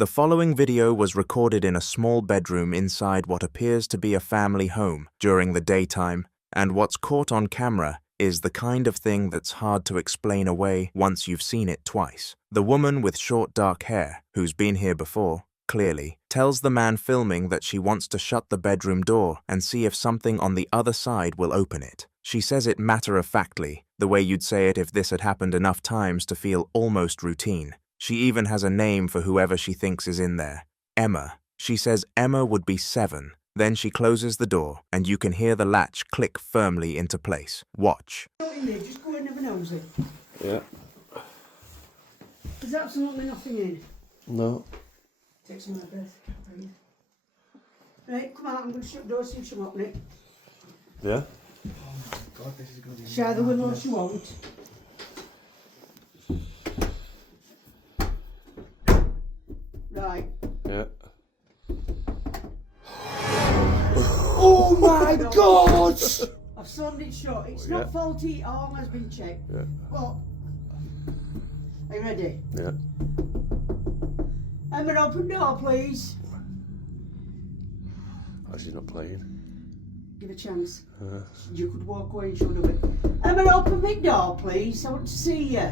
The following video was recorded in a small bedroom inside what appears to be a family home during the daytime, and what's caught on camera is the kind of thing that's hard to explain away once you've seen it twice. The woman with short dark hair, who's been here before, clearly, tells the man filming that she wants to shut the bedroom door and see if something on the other side will open it. She says it matter-of-factly, the way you'd say it if this had happened enough times to feel almost routine. She even has a name for whoever she thinks is in there. Emma. She says Emma would be 7. Then she closes the door, and you can hear the latch click firmly into place. Watch. Just go in and have a nosy. Yeah. There's absolutely nothing in. No. Take some of that breath. Right, come on, I'm going to shut the door, see if she'll open it. Yeah? Oh my God, this is going to be... She either will or she won't. Right. Yeah. Oh my God! I've slammed it shut. It's not faulty, all has been checked. Yeah. But, are you ready? Yeah. Emma, open door, please. Oh, she's not playing. Give a chance. You could walk away and she'll do it. Emma, open my door, please. I want to see you.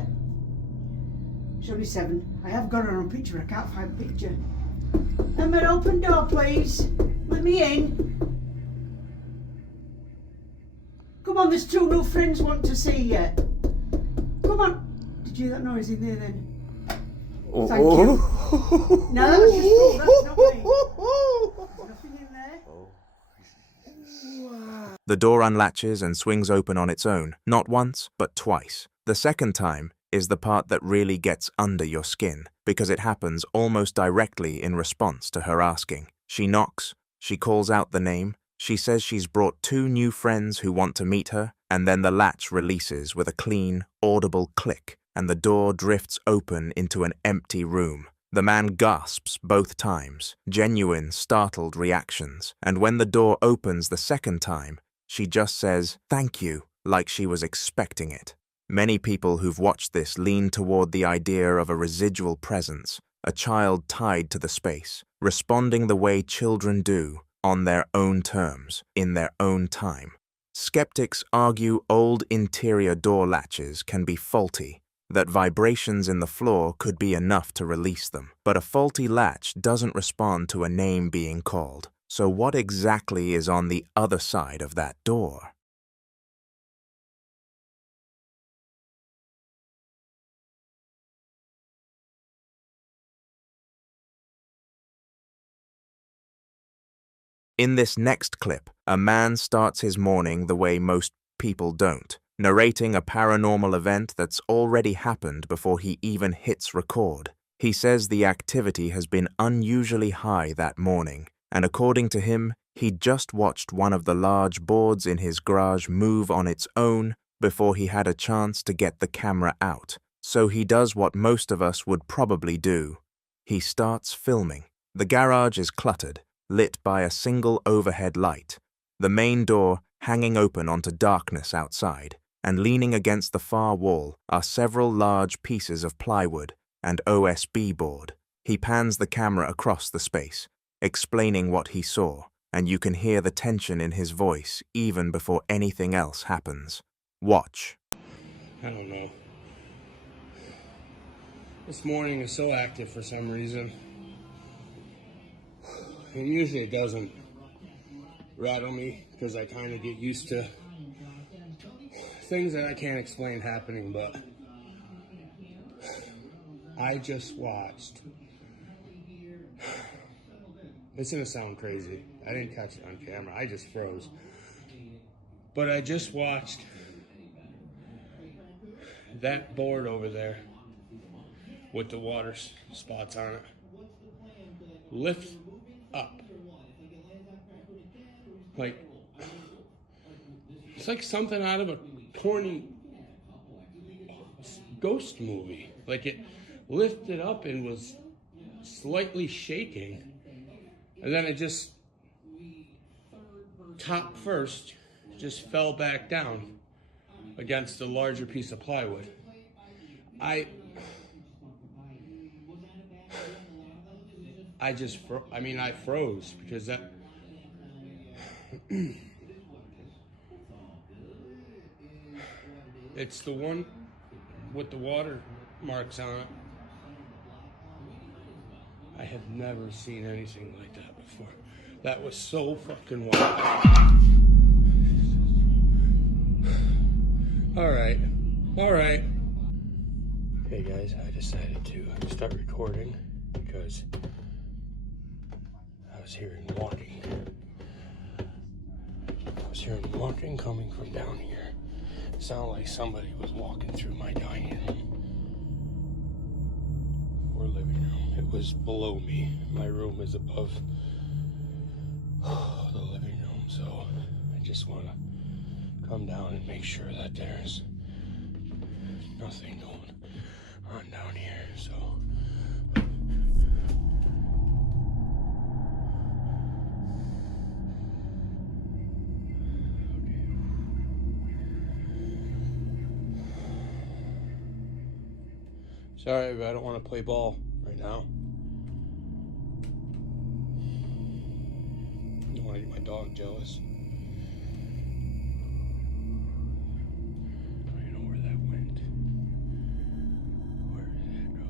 She's only 7. I have got her on a picture. I can't find a picture. Emma, open door, please. Let me in. Come on, there's 2 new friends want to see you. Come on. Did you hear that noise in there then? Oh. Thank you. No, that was just cool. That's not me. There's nothing in there. Oh. The door unlatches and swings open on its own, not once, but twice. The second time is the part that really gets under your skin, because it happens almost directly in response to her asking. She knocks, she calls out the name, she says she's brought 2 new friends who want to meet her, and then the latch releases with a clean, audible click, and the door drifts open into an empty room. The man gasps both times, genuine, startled reactions, and when the door opens the second time, she just says, "Thank you," like she was expecting it. Many people who've watched this lean toward the idea of a residual presence, a child tied to the space, responding the way children do, on their own terms, in their own time. Skeptics argue old interior door latches can be faulty, that vibrations in the floor could be enough to release them. But a faulty latch doesn't respond to a name being called. So what exactly is on the other side of that door? In this next clip, a man starts his morning the way most people don't, narrating a paranormal event that's already happened before he even hits record. He says the activity has been unusually high that morning, and according to him, he'd just watched one of the large boards in his garage move on its own before he had a chance to get the camera out. So he does what most of us would probably do. He starts filming. The garage is cluttered, lit by a single overhead light, the main door hanging open onto darkness outside, and leaning against the far wall are several large pieces of plywood and OSB board. He pans the camera across the space, explaining what he saw, and you can hear the tension in his voice even before anything else happens. Watch. I don't know. This morning is so active for some reason. And usually it doesn't rattle me because I kind of get used to things that I can't explain happening, but I just watched. It's gonna sound crazy. I didn't catch it on camera. I just froze. But I just watched that board over there with the water spots on it lift up. Like, it's like something out of a corny ghost movie. Like, it lifted up and was slightly shaking, and then it just, top first, just fell back down against a larger piece of plywood. I just, I froze because that. It's the one with the water marks on it. I have never seen anything like that before. That was so fucking wild. All right. Hey guys, I decided to start recording because I was hearing walking. Coming from down here. It sounded like somebody was walking through my dining room or living room. It was below me. My room is above the living room, so I just want to come down and make sure that there's nothing going on down here. So sorry, but I don't want to play ball right now. I don't want to get my dog jealous. I don't know where that went. Where did that go?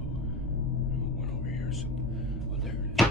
It went over here, so... Oh, there it is.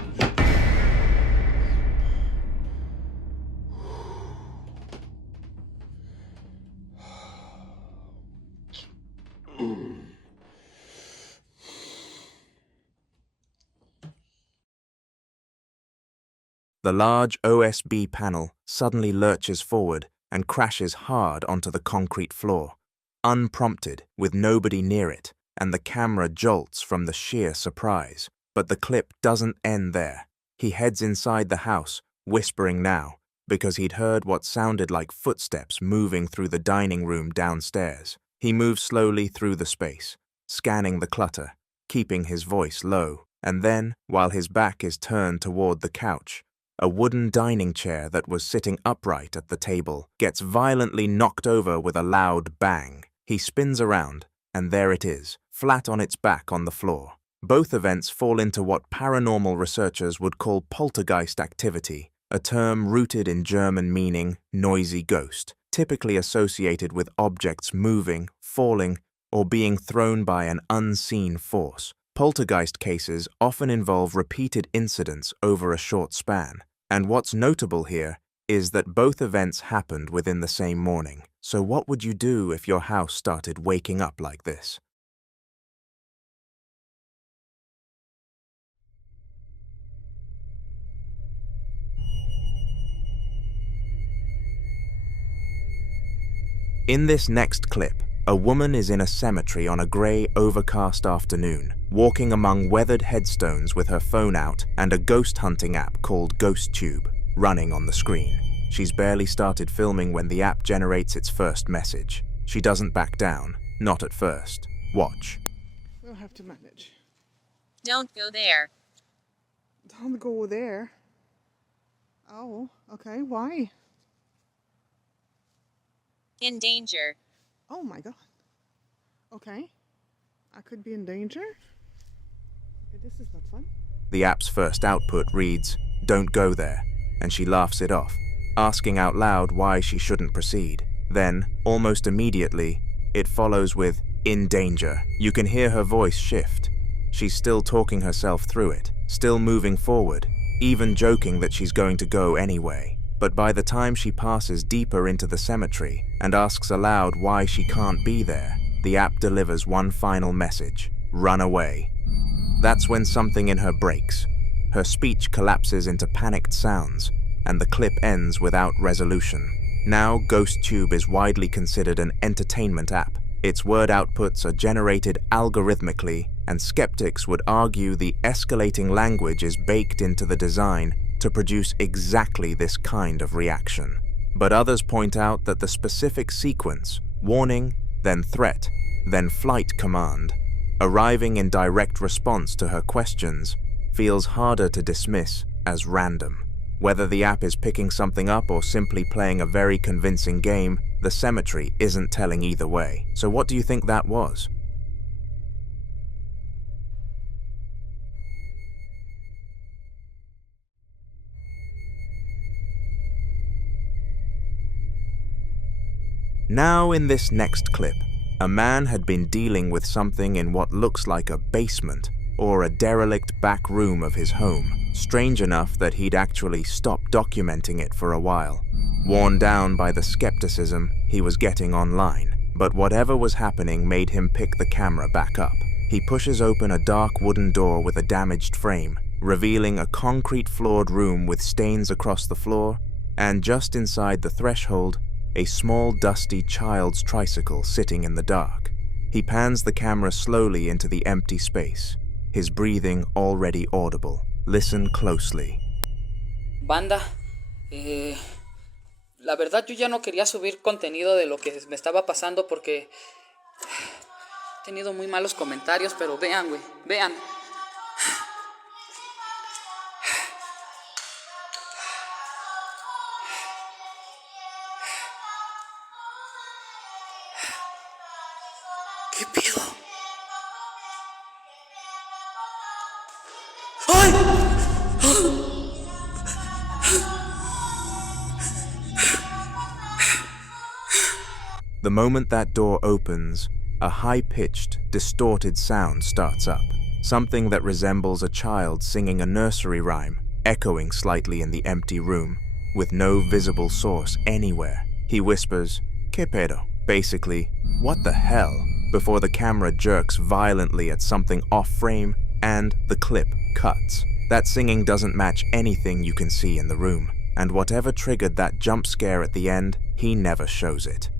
The large OSB panel suddenly lurches forward and crashes hard onto the concrete floor, unprompted, with nobody near it, and the camera jolts from the sheer surprise. But the clip doesn't end there. He heads inside the house, whispering now, because he'd heard what sounded like footsteps moving through the dining room downstairs. He moves slowly through the space, scanning the clutter, keeping his voice low, and then, while his back is turned toward the couch, a wooden dining chair that was sitting upright at the table gets violently knocked over with a loud bang. He spins around, and there it is, flat on its back on the floor. Both events fall into what paranormal researchers would call poltergeist activity, a term rooted in German meaning noisy ghost, typically associated with objects moving, falling, or being thrown by an unseen force. Poltergeist cases often involve repeated incidents over a short span, and what's notable here is that both events happened within the same morning. So what would you do if your house started waking up like this? In this next clip, a woman is in a cemetery on a grey, overcast afternoon, walking among weathered headstones with her phone out and a ghost hunting app called GhostTube running on the screen. She's barely started filming when the app generates its first message. She doesn't back down, not at first. Watch. We'll have to manage. Don't go there. Don't go there. Oh, okay. Why? In danger. Oh my God. Okay. I could be in danger? Okay, this is not fun. The app's first output reads, "Don't go there," and she laughs it off, asking out loud why she shouldn't proceed. Then, almost immediately, it follows with, "In danger." You can hear her voice shift. She's still talking herself through it, still moving forward, even joking that she's going to go anyway. But by the time she passes deeper into the cemetery and asks aloud why she can't be there, the app delivers one final message: run away. That's when something in her breaks. Her speech collapses into panicked sounds, and the clip ends without resolution. Now, GhostTube is widely considered an entertainment app. Its word outputs are generated algorithmically, and skeptics would argue the escalating language is baked into the design to produce exactly this kind of reaction. But others point out that the specific sequence, warning, then threat, then flight command, arriving in direct response to her questions, feels harder to dismiss as random. Whether the app is picking something up or simply playing a very convincing game, the cemetery isn't telling either way. So what do you think that was? Now in this next clip, a man had been dealing with something in what looks like a basement or a derelict back room of his home, strange enough that he'd actually stopped documenting it for a while, worn down by the skepticism he was getting online. But whatever was happening made him pick the camera back up. He pushes open a dark wooden door with a damaged frame, revealing a concrete-floored room with stains across the floor, and just inside the threshold, a small dusty child's tricycle sitting in the dark. He pans the camera slowly into the empty space, his breathing already audible. Listen closely. Banda, la verdad yo ya no quería subir contenido de lo que me estaba pasando porque he tenido muy malos comentarios, pero vean, güey, vean. ¿Qué pedo? ¡Ay! The moment that door opens, a high-pitched, distorted sound starts up, something that resembles a child singing a nursery rhyme, echoing slightly in the empty room, with no visible source anywhere. He whispers, "Que pedo?" Basically, "What the hell?" before the camera jerks violently at something off-frame and the clip cuts. That singing doesn't match anything you can see in the room, and whatever triggered that jump scare at the end, he never shows it.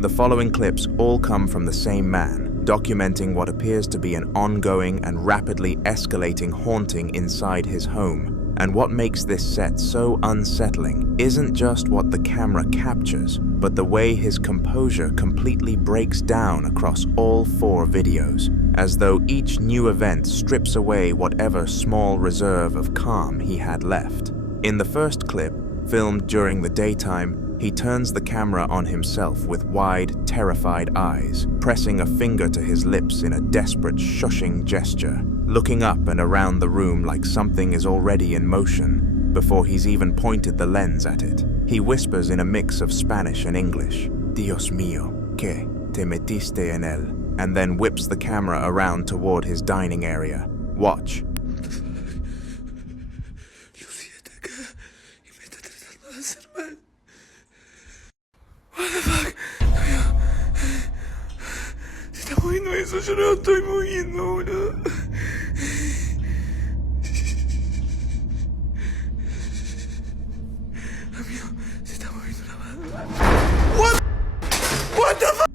The following clips all come from the same man, documenting what appears to be an ongoing and rapidly escalating haunting inside his home. And what makes this set so unsettling isn't just what the camera captures, but the way his composure completely breaks down across all 4 videos, as though each new event strips away whatever small reserve of calm he had left. In the first clip, filmed during the daytime, he turns the camera on himself with wide, terrified eyes, pressing a finger to his lips in a desperate shushing gesture, looking up and around the room like something is already in motion before he's even pointed the lens at it. He whispers in a mix of Spanish and English, "Dios mío, que te metiste en él," and then whips the camera around toward his dining area. Watch. What the fuck? Se está moviendo eso, yo no lo estoy moviendo, boludo. Amigo, se está moviendo la mano. What the fuck?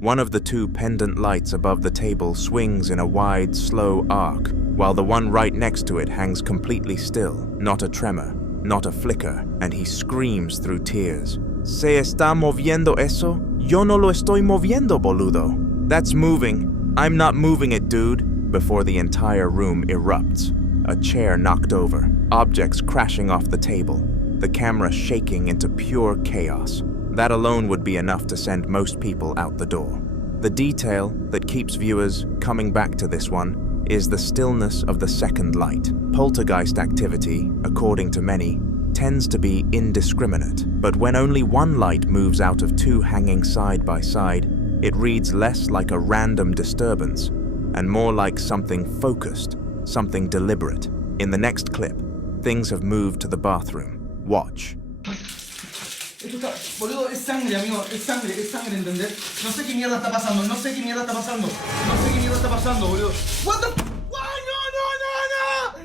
One of the 2 pendant lights above the table swings in a wide, slow arc, while the one right next to it hangs completely still, not a tremor, not a flicker, and he screams through tears. ¿Se está moviendo eso? Yo no lo estoy moviendo, boludo. That's moving. I'm not moving it, dude. Before the entire room erupts. A chair knocked over, objects crashing off the table, the camera shaking into pure chaos. That alone would be enough to send most people out the door. The detail that keeps viewers coming back to this one is the stillness of the second light. Poltergeist activity, according to many, tends to be indiscriminate, but when only one light moves out of 2 hanging side by side, it reads less like a random disturbance and more like something focused, something deliberate. In the next clip, things have moved to the bathroom. Watch. Esto está, boludo, es sangre, amigo, es sangre, ¿entendés? No sé qué mierda está pasando, no sé qué mierda está pasando, boludo. What the? Why?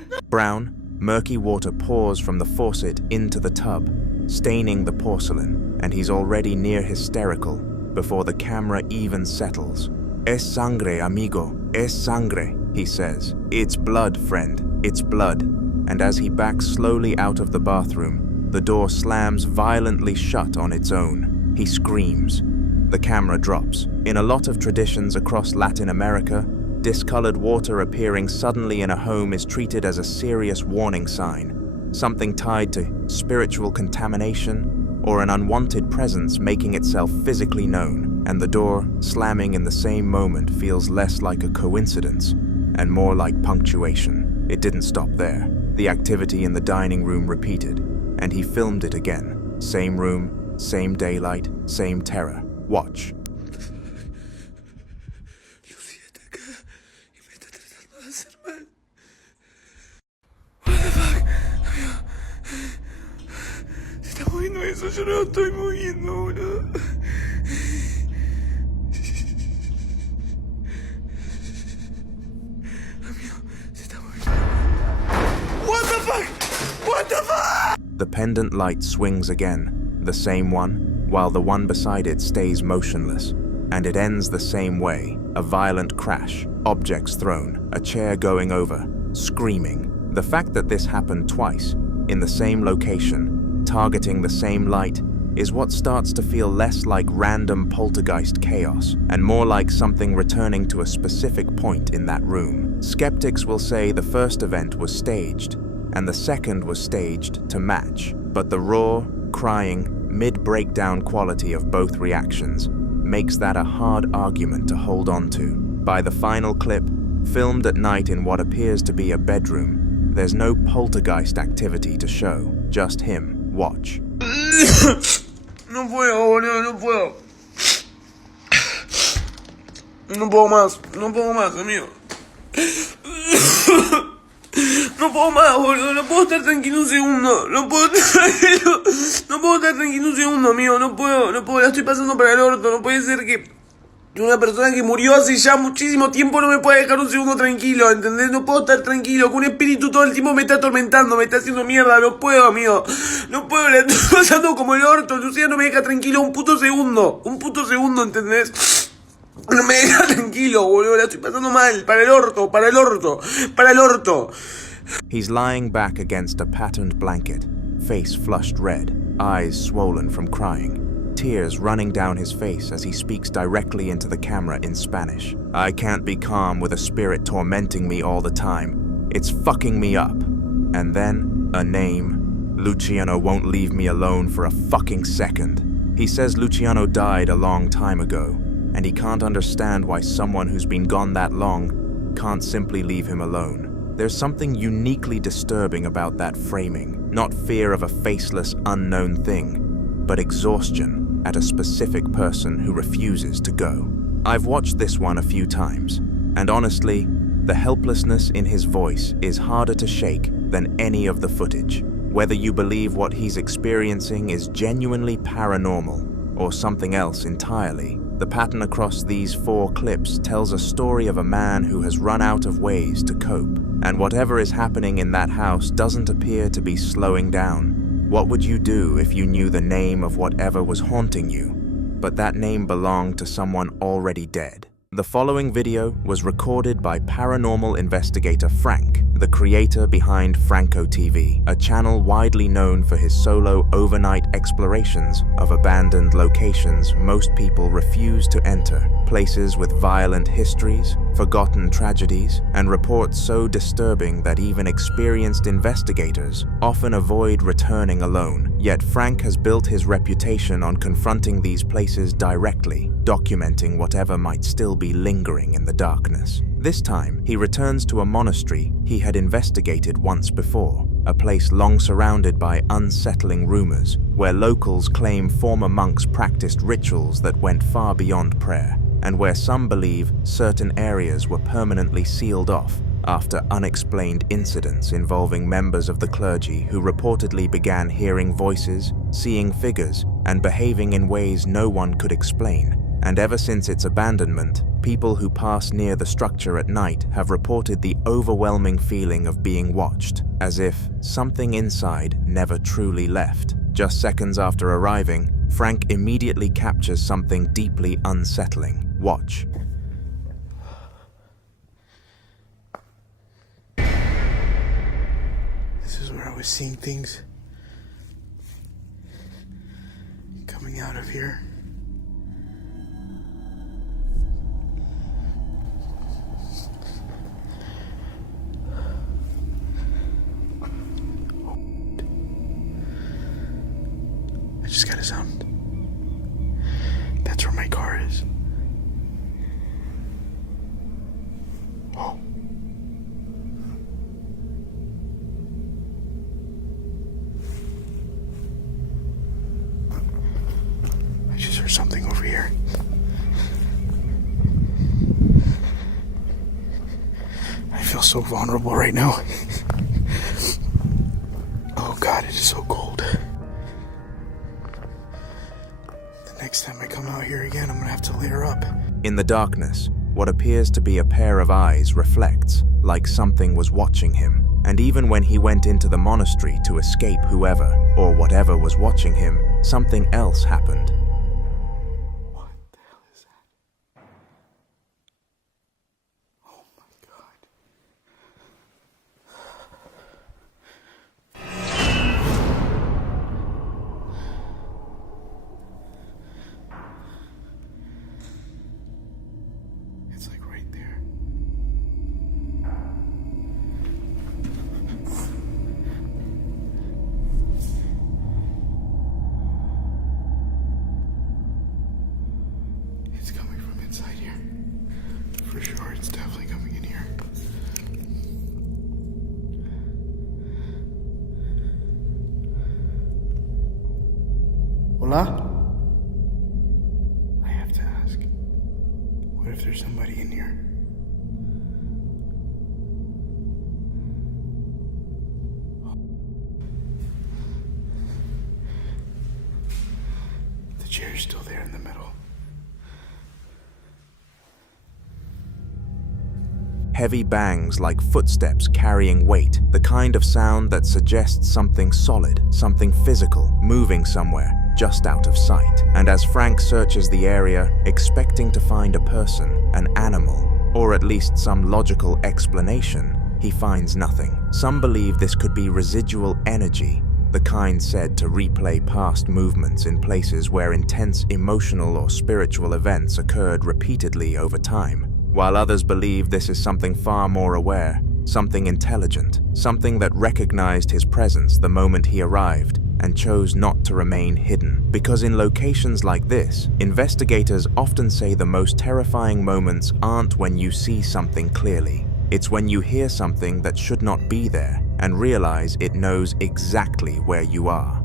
No! Brown, murky water pours from the faucet into the tub, staining the porcelain, and he's already near hysterical before the camera even settles. Es sangre, amigo, es sangre, he says. It's blood, friend, it's blood. And as he backs slowly out of the bathroom, the door slams violently shut on its own. He screams. The camera drops. In a lot of traditions across Latin America, discolored water appearing suddenly in a home is treated as a serious warning sign, something tied to spiritual contamination or an unwanted presence making itself physically known. and the door slamming in the same moment feels less like a coincidence and more like punctuation. It didn't stop there. The activity in the dining room repeated, and he filmed it again. Same room, same daylight, same terror. Watch. Se está moviendo eso, yo no lo estoy moviendo, boludo. Amigo, se está moviendo. What the fuck? What the fuck? The pendant light swings again, the same one, while the one beside it stays motionless. And it ends the same way, a violent crash, objects thrown, a chair going over, screaming. The fact that this happened twice, in the same location, targeting the same light, is what starts to feel less like random poltergeist chaos and more like something returning to a specific point in that room. Skeptics will say the first event was staged, and the second was staged to match, but the raw, crying, mid-breakdown quality of both reactions makes that a hard argument to hold on to. By the final clip, filmed at night in what appears to be a bedroom, there's no poltergeist activity to show, just him. Watch. No puedo, boludo, no puedo. No puedo más, amigo. No puedo más, boludo, no puedo estar tranquilo un segundo. No puedo estar tranquilo un segundo, amigo. No puedo, la estoy pasando para el orto. No puede ser que una persona que murió hace ya muchísimo tiempo no me pueda dejar un segundo tranquilo, ¿entendés? No puedo estar tranquilo, que un espíritu todo el tiempo me está atormentando, me está haciendo mierda. No puedo, amigo. No puedo, la estoy pasando como el orto. Lucía no me deja tranquilo un puto segundo, ¿entendés? No me deja tranquilo, boludo, la estoy pasando mal. Para el orto. He's lying back against a patterned blanket, face flushed red, eyes swollen from crying, tears running down his face as he speaks directly into the camera in Spanish. I can't be calm with a spirit tormenting me all the time. It's fucking me up. And then, a name. Luciano won't leave me alone for a fucking second. He says Luciano died a long time ago, and he can't understand why someone who's been gone that long can't simply leave him alone. There's something uniquely disturbing about that framing, not fear of a faceless, unknown thing, but exhaustion at a specific person who refuses to go. I've watched this one a few times, and honestly, the helplessness in his voice is harder to shake than any of the footage. Whether you believe what he's experiencing is genuinely paranormal or something else entirely, the pattern across these 4 clips tells a story of a man who has run out of ways to cope, and whatever is happening in that house doesn't appear to be slowing down. What would you do if you knew the name of whatever was haunting you, but that name belonged to someone already dead? The following video was recorded by paranormal investigator Frank, the creator behind Franco TV, a channel widely known for his solo overnight explorations of abandoned locations most people refuse to enter, places with violent histories, forgotten tragedies, and reports so disturbing that even experienced investigators often avoid returning alone. Yet Frank has built his reputation on confronting these places directly, documenting whatever might still be lingering in the darkness. This time, he returns to a monastery he had investigated once before, a place long surrounded by unsettling rumors, where locals claim former monks practiced rituals that went far beyond prayer, and where some believe certain areas were permanently sealed off after unexplained incidents involving members of the clergy who reportedly began hearing voices, seeing figures, and behaving in ways no one could explain. And ever since its abandonment, people who pass near the structure at night have reported the overwhelming feeling of being watched, as if something inside never truly left. Just seconds after arriving, Frank immediately captures something deeply unsettling. Watch. This is where I was seeing things coming out of here. I just got a sound. That's That's where my car is. Oh. I just heard something over here. I feel so vulnerable right now. Oh God, it is so cold. The next time I come out here again, I'm gonna have to layer up. In the darkness, what appears to be a pair of eyes reflects, like something was watching him. And even when he went into the monastery to escape whoever or whatever was watching him, something else happened. What the hell is that? Oh my God. It's like right there. It's coming from inside here. For sure, it's definitely coming in here. Hola? I have to ask. What if there's somebody in here? The chair's still there in the middle. Heavy bangs like footsteps carrying weight, the kind of sound that suggests something solid, something physical, moving somewhere, just out of sight. And as Frank searches the area, expecting to find a person, an animal, or at least some logical explanation, he finds nothing. Some believe this could be residual energy, the kind said to replay past movements in places where intense emotional or spiritual events occurred repeatedly over time, while others believe this is something far more aware, something intelligent, something that recognized his presence the moment he arrived and chose not to remain hidden. Because in locations like this, investigators often say the most terrifying moments aren't when you see something clearly. It's when you hear something that should not be there and realize it knows exactly where you are.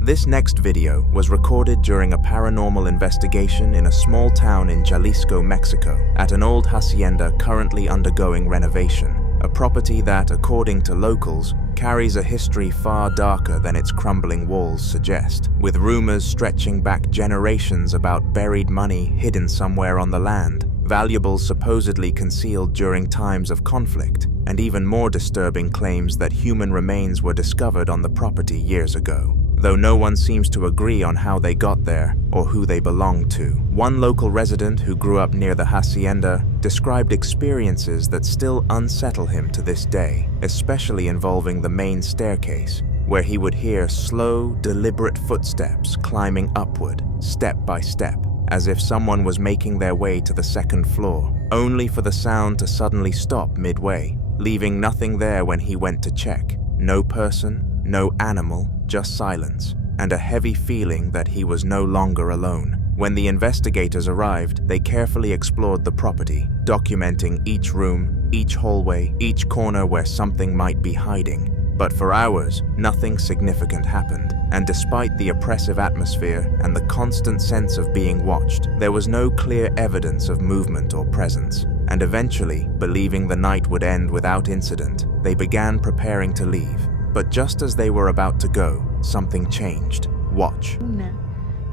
This next video was recorded during a paranormal investigation in a small town in Jalisco, Mexico, at an old hacienda currently undergoing renovation, a property that, according to locals, carries a history far darker than its crumbling walls suggest, with rumors stretching back generations about buried money hidden somewhere on the land, valuables supposedly concealed during times of conflict, and even more disturbing claims that human remains were discovered on the property years ago. Though no one seems to agree on how they got there or who they belonged to. One local resident who grew up near the hacienda described experiences that still unsettle him to this day, especially involving the main staircase, where he would hear slow, deliberate footsteps climbing upward, step by step, as if someone was making their way to the second floor, only for the sound to suddenly stop midway, leaving nothing there when he went to check. No person, no animal, just silence, and a heavy feeling that he was no longer alone. When the investigators arrived, they carefully explored the property, documenting each room, each hallway, each corner where something might be hiding. But for hours, nothing significant happened, and despite the oppressive atmosphere and the constant sense of being watched, there was no clear evidence of movement or presence. And eventually, believing the night would end without incident, they began preparing to leave. But just as they were about to go, something changed. Watch. Una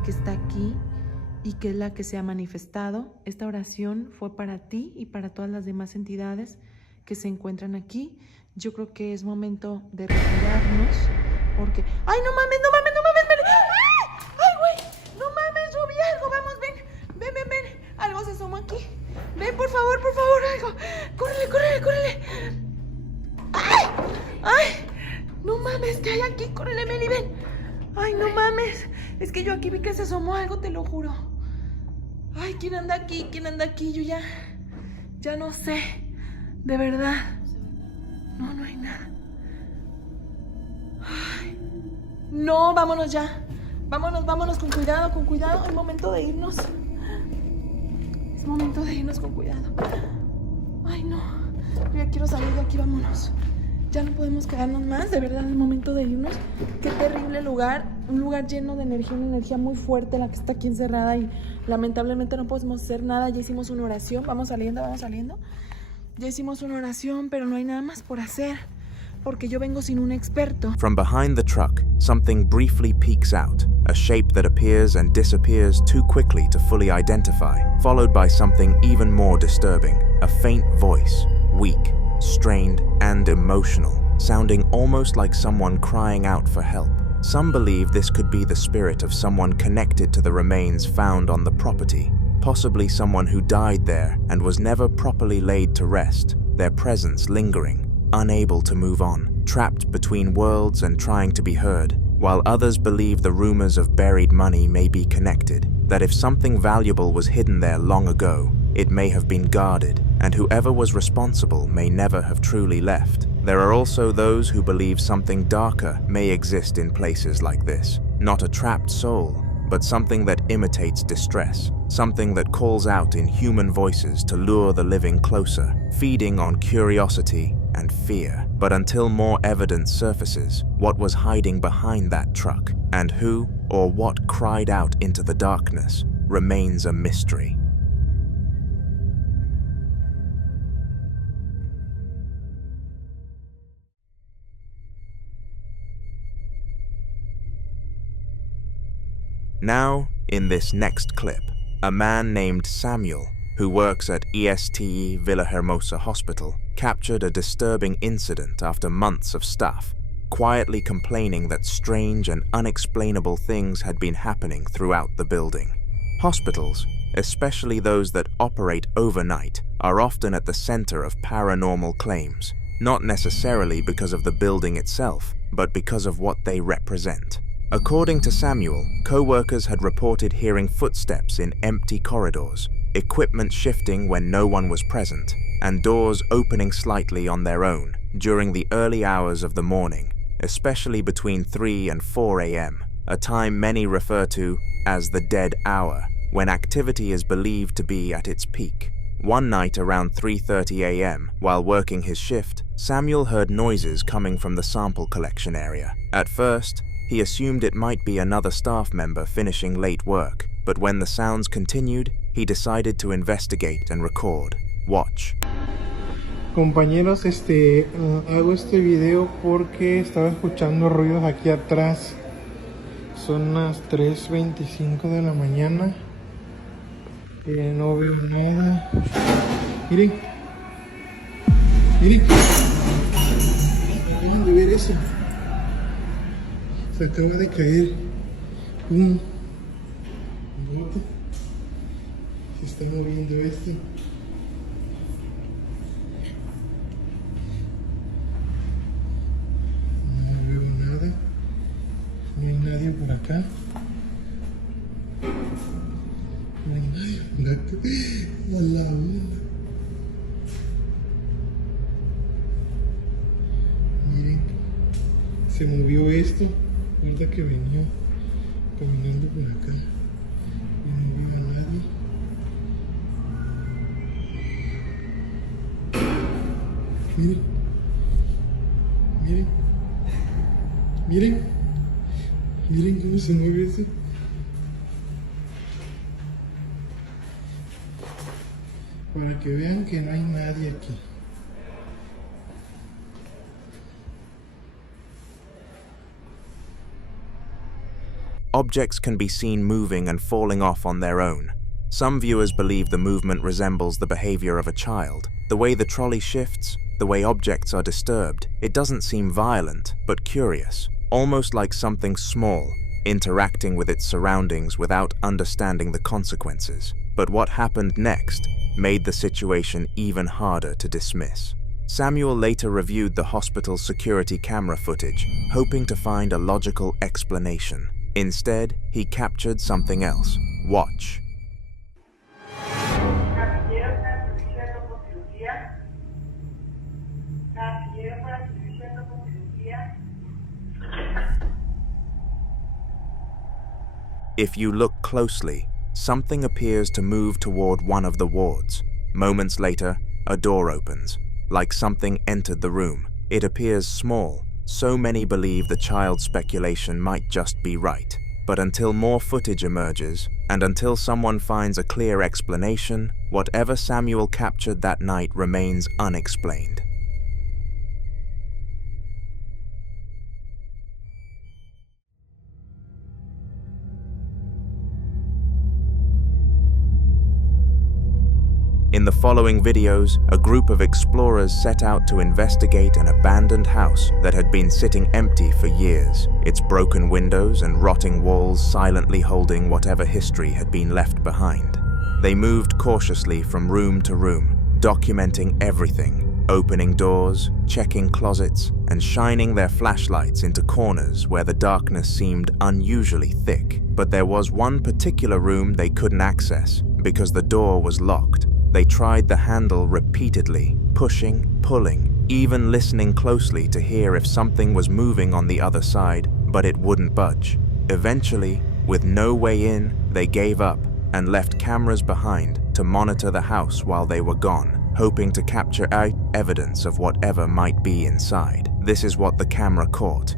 que está aquí y que es la que se ha manifestado. Esta oración fue para ti y para todas las demás entidades que se encuentran aquí. Yo creo que es momento de retirarnos porque... ¡Ay, no mames, no mames, no mames! ¡Ven! ¡Ay, güey! ¡No mames, yo vi algo! ¡Vamos, ven! ¡Ven, ven, ven! Algo se asomó aquí. ¡Ven, por favor, algo! ¡Córrele, córrele, córrele! ¡Ay! ¡Ay! No mames, ¿qué hay aquí? Córrele, Meli, ven. Ay, no mames. Es que yo aquí vi que se asomó algo, te lo juro. Ay, ¿quién anda aquí? ¿Quién anda aquí? Yo Ya no sé. De verdad. No, no hay nada. Ay. No, vámonos ya. Vámonos con cuidado. Es momento de irnos. Es momento de irnos con cuidado. Ay, no. Yo ya quiero salir de aquí, vámonos. Ya no podemos quedarnos más, de verdad, es momento de irnos. Qué terrible lugar, un lugar lleno de energía, una energía muy fuerte la que está aquí encerrada y lamentablemente no podemos hacer nada. Ya hicimos una oración, vamos saliendo. Ya hicimos una oración, pero no hay nada más por hacer, porque yo vengo sin un experto. From behind the truck, something briefly peeks out, a shape that appears and disappears too quickly to fully identify, followed by something even more disturbing, a faint voice, weak, strained and emotional, sounding almost like someone crying out for help. Some believe this could be the spirit of someone connected to the remains found on the property, possibly someone who died there and was never properly laid to rest, their presence lingering, unable to move on, trapped between worlds and trying to be heard, while others believe the rumors of buried money may be connected, that if something valuable was hidden there long ago, it may have been guarded, and whoever was responsible may never have truly left. There are also those who believe something darker may exist in places like this, not a trapped soul, but something that imitates distress, something that calls out in human voices to lure the living closer, feeding on curiosity and fear. But until more evidence surfaces, what was hiding behind that truck, and who or what cried out into the darkness, remains a mystery. Now, in this next clip, a man named Samuel, who works at ESTE Villahermosa Hospital, captured a disturbing incident after months of staff, quietly complaining that strange and unexplainable things had been happening throughout the building. Hospitals, especially those that operate overnight, are often at the center of paranormal claims, not necessarily because of the building itself, but because of what they represent. According to Samuel, co-workers had reported hearing footsteps in empty corridors, equipment shifting when no one was present, and doors opening slightly on their own during the early hours of the morning, especially between 3 and 4 a.m., a time many refer to as the dead hour, when activity is believed to be at its peak. One night around 3:30 a.m., while working his shift, Samuel heard noises coming from the sample collection area. At first, he assumed it might be another staff member finishing late work, but when the sounds continued, he decided to investigate and record. Watch. Compañeros, hago este video porque estaba escuchando ruidos aquí atrás. Son las 3:25 de la mañana. No veo nada. Miren. Acaban de ver eso. Se acaba de caer un bote. Se está moviendo este. No veo nada. No hay nadie por acá. No hay nadie por acá. A la una. Miren. Se movió esto. Ahorita que venía caminando por acá y no veo a nadie. Miren cómo se mueve eso. Para que vean que no hay nadie aquí. Objects can be seen moving and falling off on their own. Some viewers believe the movement resembles the behavior of a child. The way the trolley shifts, the way objects are disturbed, it doesn't seem violent, but curious, almost like something small, interacting with its surroundings without understanding the consequences. But what happened next made the situation even harder to dismiss. Samuel later reviewed the hospital's security camera footage, hoping to find a logical explanation. Instead, he captured something else. Watch. If you look closely, something appears to move toward one of the wards. Moments later, a door opens, like something entered the room. It appears small, so many believe the child's speculation might just be right. But until more footage emerges, and until someone finds a clear explanation, whatever Samuel captured that night remains unexplained. In the following videos, a group of explorers set out to investigate an abandoned house that had been sitting empty for years, its broken windows and rotting walls silently holding whatever history had been left behind. They moved cautiously from room to room, documenting everything, opening doors, checking closets, and shining their flashlights into corners where the darkness seemed unusually thick. But there was one particular room they couldn't access because the door was locked. They tried the handle repeatedly, pushing, pulling, even listening closely to hear if something was moving on the other side, but it wouldn't budge. Eventually, with no way in, they gave up and left cameras behind to monitor the house while they were gone, hoping to capture out evidence of whatever might be inside. This is what the camera caught.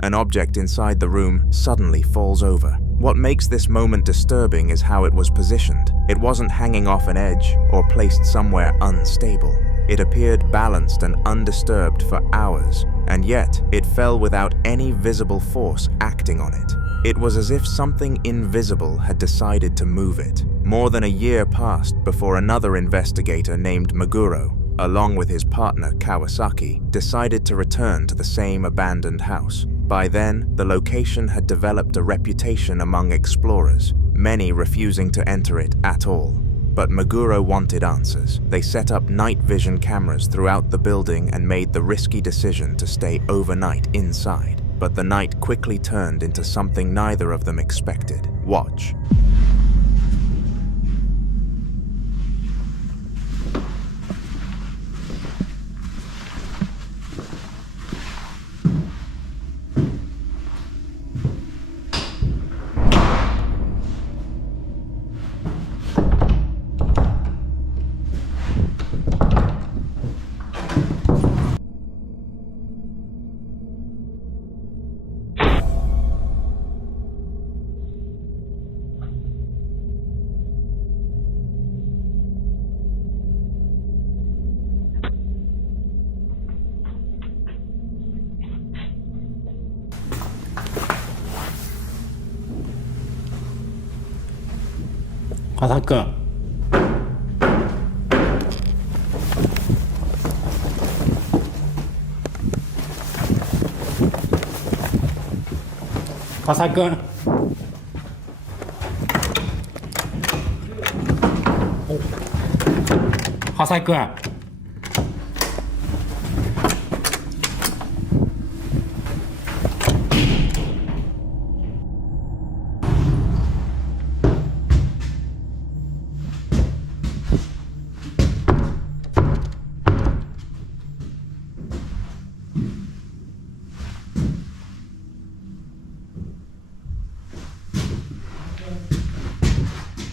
An object inside the room suddenly falls over. What makes this moment disturbing is how it was positioned. It wasn't hanging off an edge or placed somewhere unstable. It appeared balanced and undisturbed for hours, and yet it fell without any visible force acting on it. It was as if something invisible had decided to move it. More than a year passed before another investigator named Meguro, along with his partner Kawasaki, decided to return to the same abandoned house. By then, the location had developed a reputation among explorers, many refusing to enter it at all. But Meguro wanted answers. They set up night vision cameras throughout the building and made the risky decision to stay overnight inside. But the night quickly turned into something neither of them expected. Watch.川崎くん。川崎くん。川崎くん。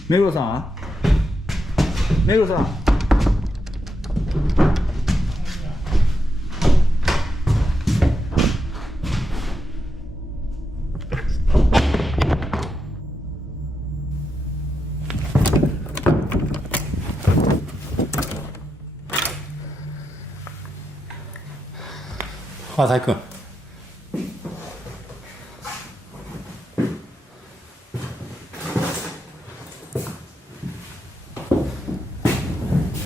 目黒さん、目黒さん。川崎くん。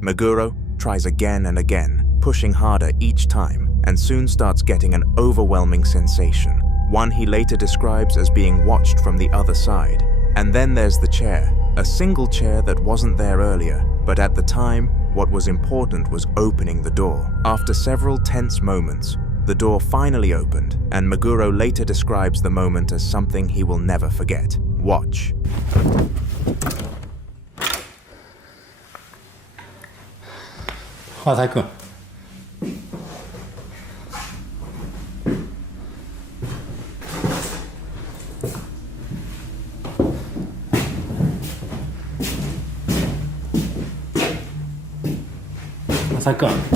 Meguro tries again and again, pushing harder each time, and soon starts getting an overwhelming sensation, one he later describes as being watched from the other side. And then there's the chair, a single chair that wasn't there earlier, but at the time what was important was opening the door. After several tense moments, the door finally opened, and Meguro later describes the moment as something he will never forget. Watch. Hasaku. Hasaku.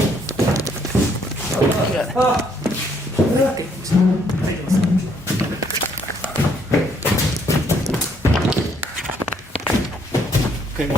Okay.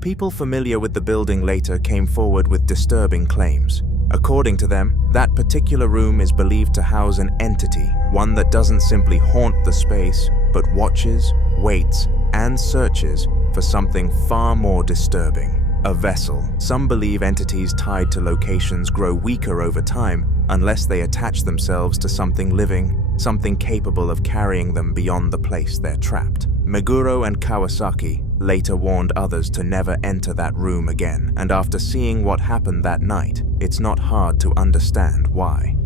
People familiar with the building later came forward with disturbing claims. According to them, that particular room is believed to house an entity, one that doesn't simply haunt the space, but watches, waits, and searches for something far more disturbing. A vessel. Some believe entities tied to locations grow weaker over time unless they attach themselves to something living, something capable of carrying them beyond the place they're trapped. Meguro and Kawasaki later warned others to never enter that room again, and after seeing what happened that night, it's not hard to understand why.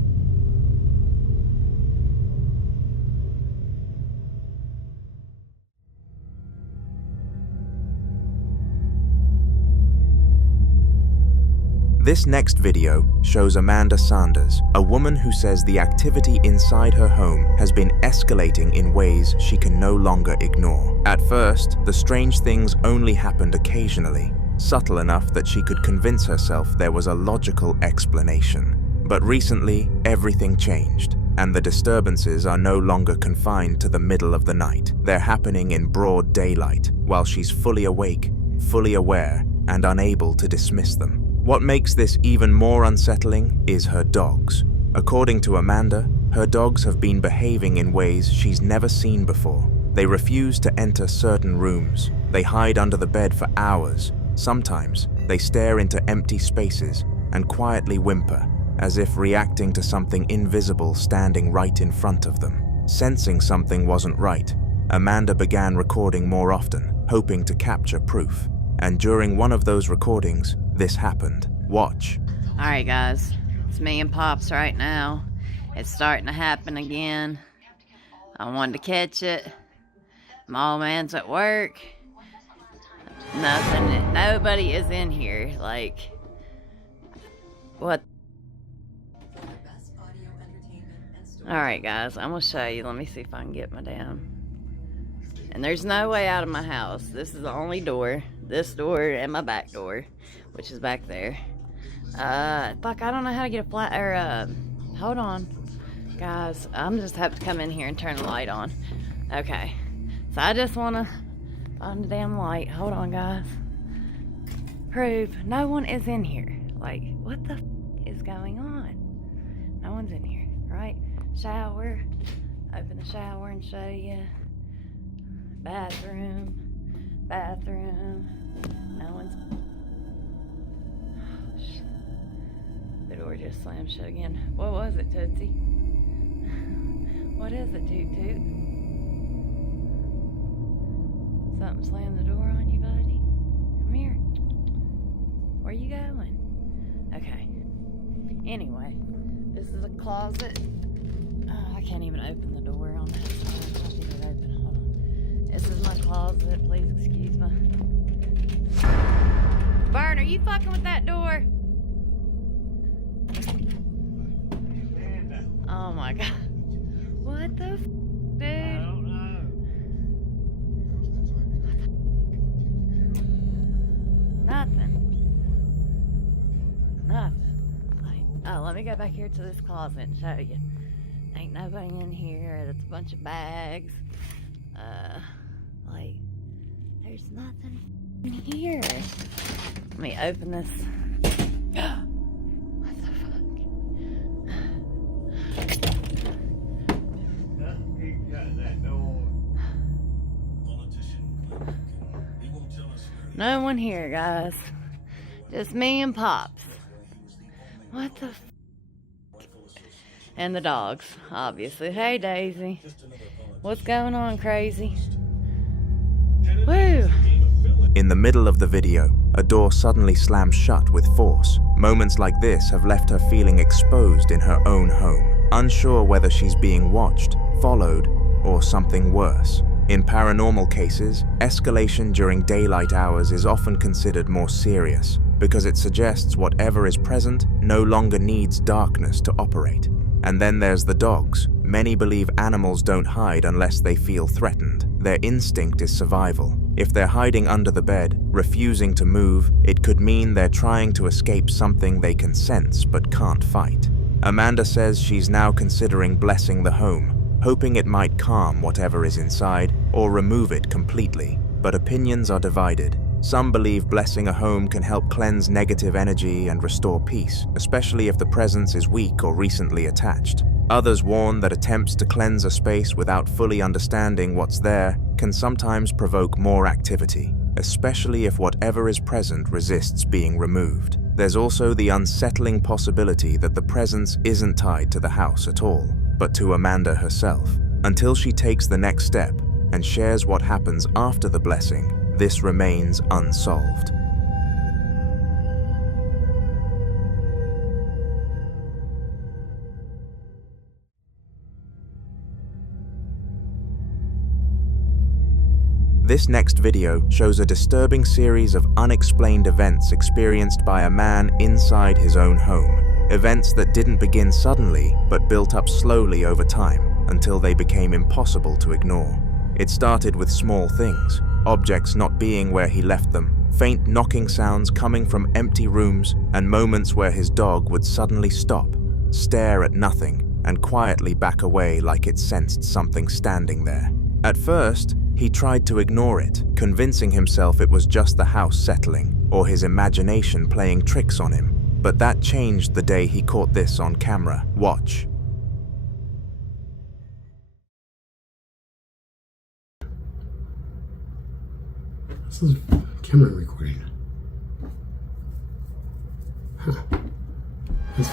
This next video shows Amanda Sanders, a woman who says the activity inside her home has been escalating in ways she can no longer ignore. At first, the strange things only happened occasionally, subtle enough that she could convince herself there was a logical explanation. But recently, everything changed, and the disturbances are no longer confined to the middle of the night. They're happening in broad daylight, while she's fully awake, fully aware, and unable to dismiss them. What makes this even more unsettling is her dogs. According to Amanda, her dogs have been behaving in ways she's never seen before. They refuse to enter certain rooms. They hide under the bed for hours. Sometimes, they stare into empty spaces and quietly whimper, as if reacting to something invisible standing right in front of them. Sensing something wasn't right, Amanda began recording more often, hoping to capture proof. And during one of those recordings, this happened. Watch. Alright guys, it's me and Pops right now. It's starting to happen again. I wanted to catch it. My old man's at work. Nothing, nobody is in here. Like, what? Alright guys, I'm gonna show you. Let me see if I can get my damn. And there's no way out of my house. This is the only door. This door and my back door, which is back there. Fuck, I don't know how to get a flat, or, hold on. Guys, I'm just have to come in here and turn the light on. Okay. So I just want to find the damn light. Hold on, guys. Prove no one is in here. Like, what the is going on? No one's in here, right? Shower. Open the shower and show you. Bathroom. No one's. Oh, shit. The door just slammed shut again. What was it, Tootsie? What is it, Toot Toot? Something slammed the door on you, buddy? Come here. Where you going? Okay. Anyway, this is a closet. I can't even open the door on that side. I'll get it open. Hold on. This is my closet. Please excuse me. Vern, are you fucking with that door? Oh my god. What the f, dude? I don't know. Nothing. Like, oh, let me go back here to this closet and show you. Ain't nobody in here. That's a bunch of bags. Like, there's nothing in here. Let me open this. What the fuck? No one here, guys. Just me and Pops. What the f? And the dogs, obviously. Hey, Daisy. What's going on, crazy? Woo! In the middle of the video, a door suddenly slams shut with force. Moments like this have left her feeling exposed in her own home, unsure whether she's being watched, followed, or something worse. In paranormal cases, escalation during daylight hours is often considered more serious because it suggests whatever is present no longer needs darkness to operate. And then there's the dogs. Many believe animals don't hide unless they feel threatened. Their instinct is survival. If they're hiding under the bed, refusing to move, it could mean they're trying to escape something they can sense but can't fight. Amanda says she's now considering blessing the home, hoping it might calm whatever is inside or remove it completely. But opinions are divided. Some believe blessing a home can help cleanse negative energy and restore peace, especially if the presence is weak or recently attached. Others warn that attempts to cleanse a space without fully understanding what's there can sometimes provoke more activity, especially if whatever is present resists being removed. There's also the unsettling possibility that the presence isn't tied to the house at all, but to Amanda herself. Until she takes the next step and shares what happens after the blessing, this remains unsolved. This next video shows a disturbing series of unexplained events experienced by a man inside his own home. Events that didn't begin suddenly, but built up slowly over time until they became impossible to ignore. It started with small things, objects not being where he left them, faint knocking sounds coming from empty rooms, and moments where his dog would suddenly stop, stare at nothing, and quietly back away like it sensed something standing there. At first, he tried to ignore it, convincing himself it was just the house settling, or his imagination playing tricks on him. But that changed the day he caught this on camera. Watch. This is camera recording. Huh. This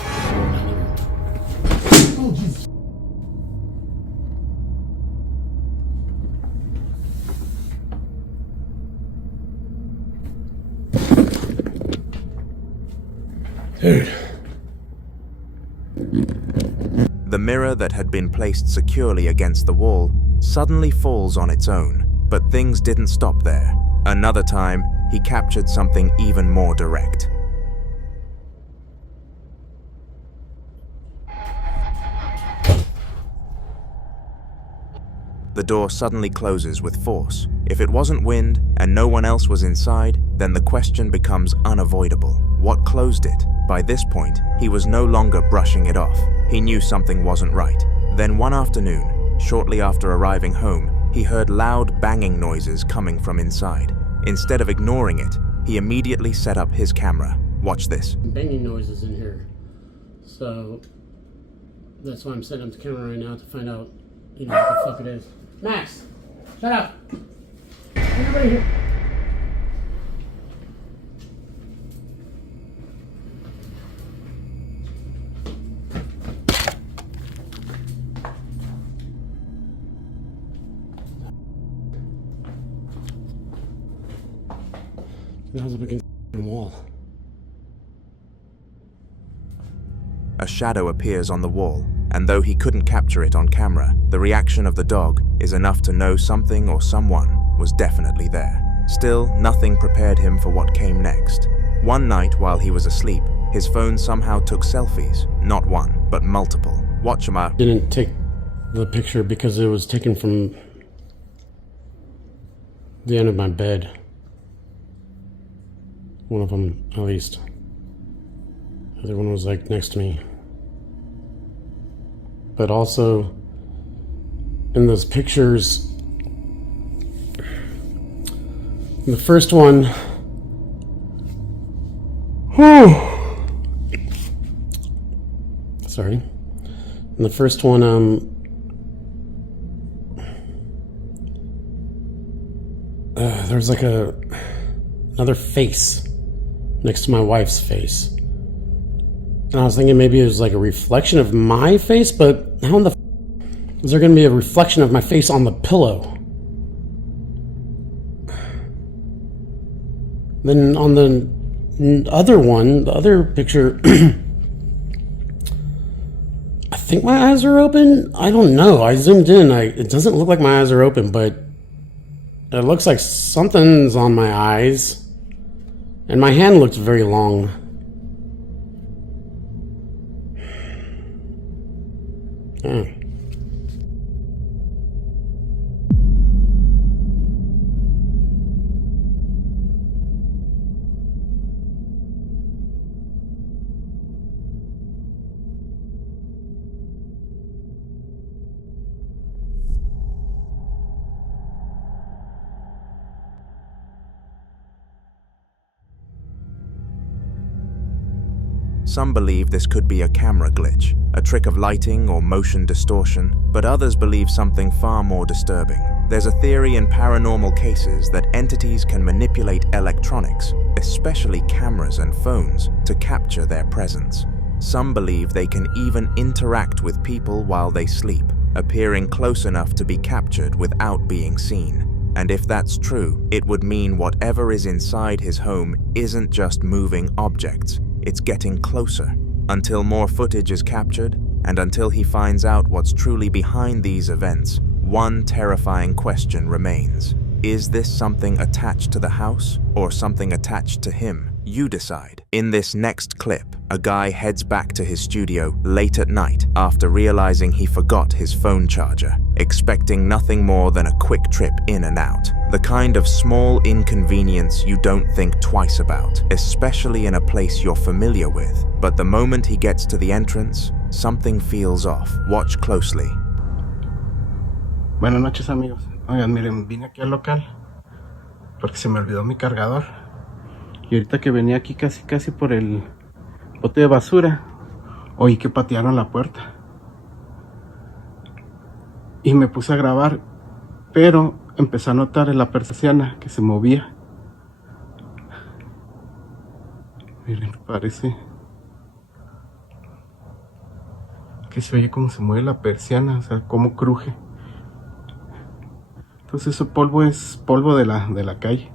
oh, Jesus. Dude. The mirror that had been placed securely against the wall suddenly falls on its own, but things didn't stop there. Another time, he captured something even more direct. The door suddenly closes with force. If it wasn't wind and no one else was inside, then the question becomes unavoidable. What closed it? By this point, he was no longer brushing it off. He knew something wasn't right. Then one afternoon, shortly after arriving home, he heard loud banging noises coming from inside. Instead of ignoring it, he immediately set up his camera. Watch this. Banging noises in here. So that's why I'm setting up the camera right now to find out, what the fuck it is. Max, shut up. Everybody here. That was a big wall. A shadow appears on the wall, and though he couldn't capture it on camera, the reaction of the dog is enough to know something or someone was definitely there. Still, nothing prepared him for what came next. One night while he was asleep, his phone somehow took selfies. Not one, but multiple. Watch him out. Didn't take the picture because it was taken from the end of my bed. One of them, at least. The other one was like next to me. But also, in those pictures, the first one, sorry. In the first one, there was like another face next to my wife's face. And I was thinking maybe it was like a reflection of my face, but how in the is there going to be a reflection of my face on the pillow? Then on the other one, the other picture, I think my eyes are open. I don't know. I zoomed in. It doesn't look like my eyes are open, but it looks like something's on my eyes. And my hand looks very long. Yeah. Some believe this could be a camera glitch, a trick of lighting or motion distortion, but others believe something far more disturbing. There's a theory in paranormal cases that entities can manipulate electronics, especially cameras and phones, to capture their presence. Some believe they can even interact with people while they sleep, appearing close enough to be captured without being seen. And if that's true, it would mean whatever is inside his home isn't just moving objects, it's getting closer, until more footage is captured, and until he finds out what's truly behind these events. One terrifying question remains. Is this something attached to the house, or something attached to him? You decide. In this next clip, a guy heads back to his studio late at night after realizing he forgot his phone charger, expecting nothing more than a quick trip in and out. The kind of small inconvenience you don't think twice about, especially in a place you're familiar with. But the moment he gets to the entrance, something feels off. Watch closely. Buenas noches, amigos. Oigan, miren, vine aquí al local porque se me olvidó mi cargador. Y ahorita que venía aquí casi por el bote de basura, oí que patearon la puerta. Y me puse a grabar, pero empecé a notar en la persiana que se movía. Miren, parece que se oye como se mueve la persiana, o sea, cómo cruje. Entonces ese polvo es polvo de la calle.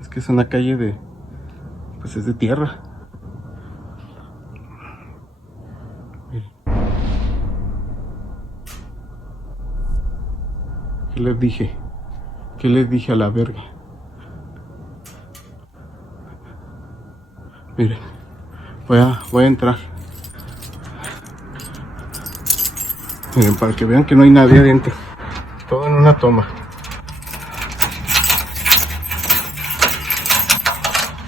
Es que es una calle pues es de tierra. Miren. ¿Qué les dije? ¿Qué les dije a la verga? Miren, voy a entrar. Miren, para que vean que no hay nadie adentro. Todo en una toma.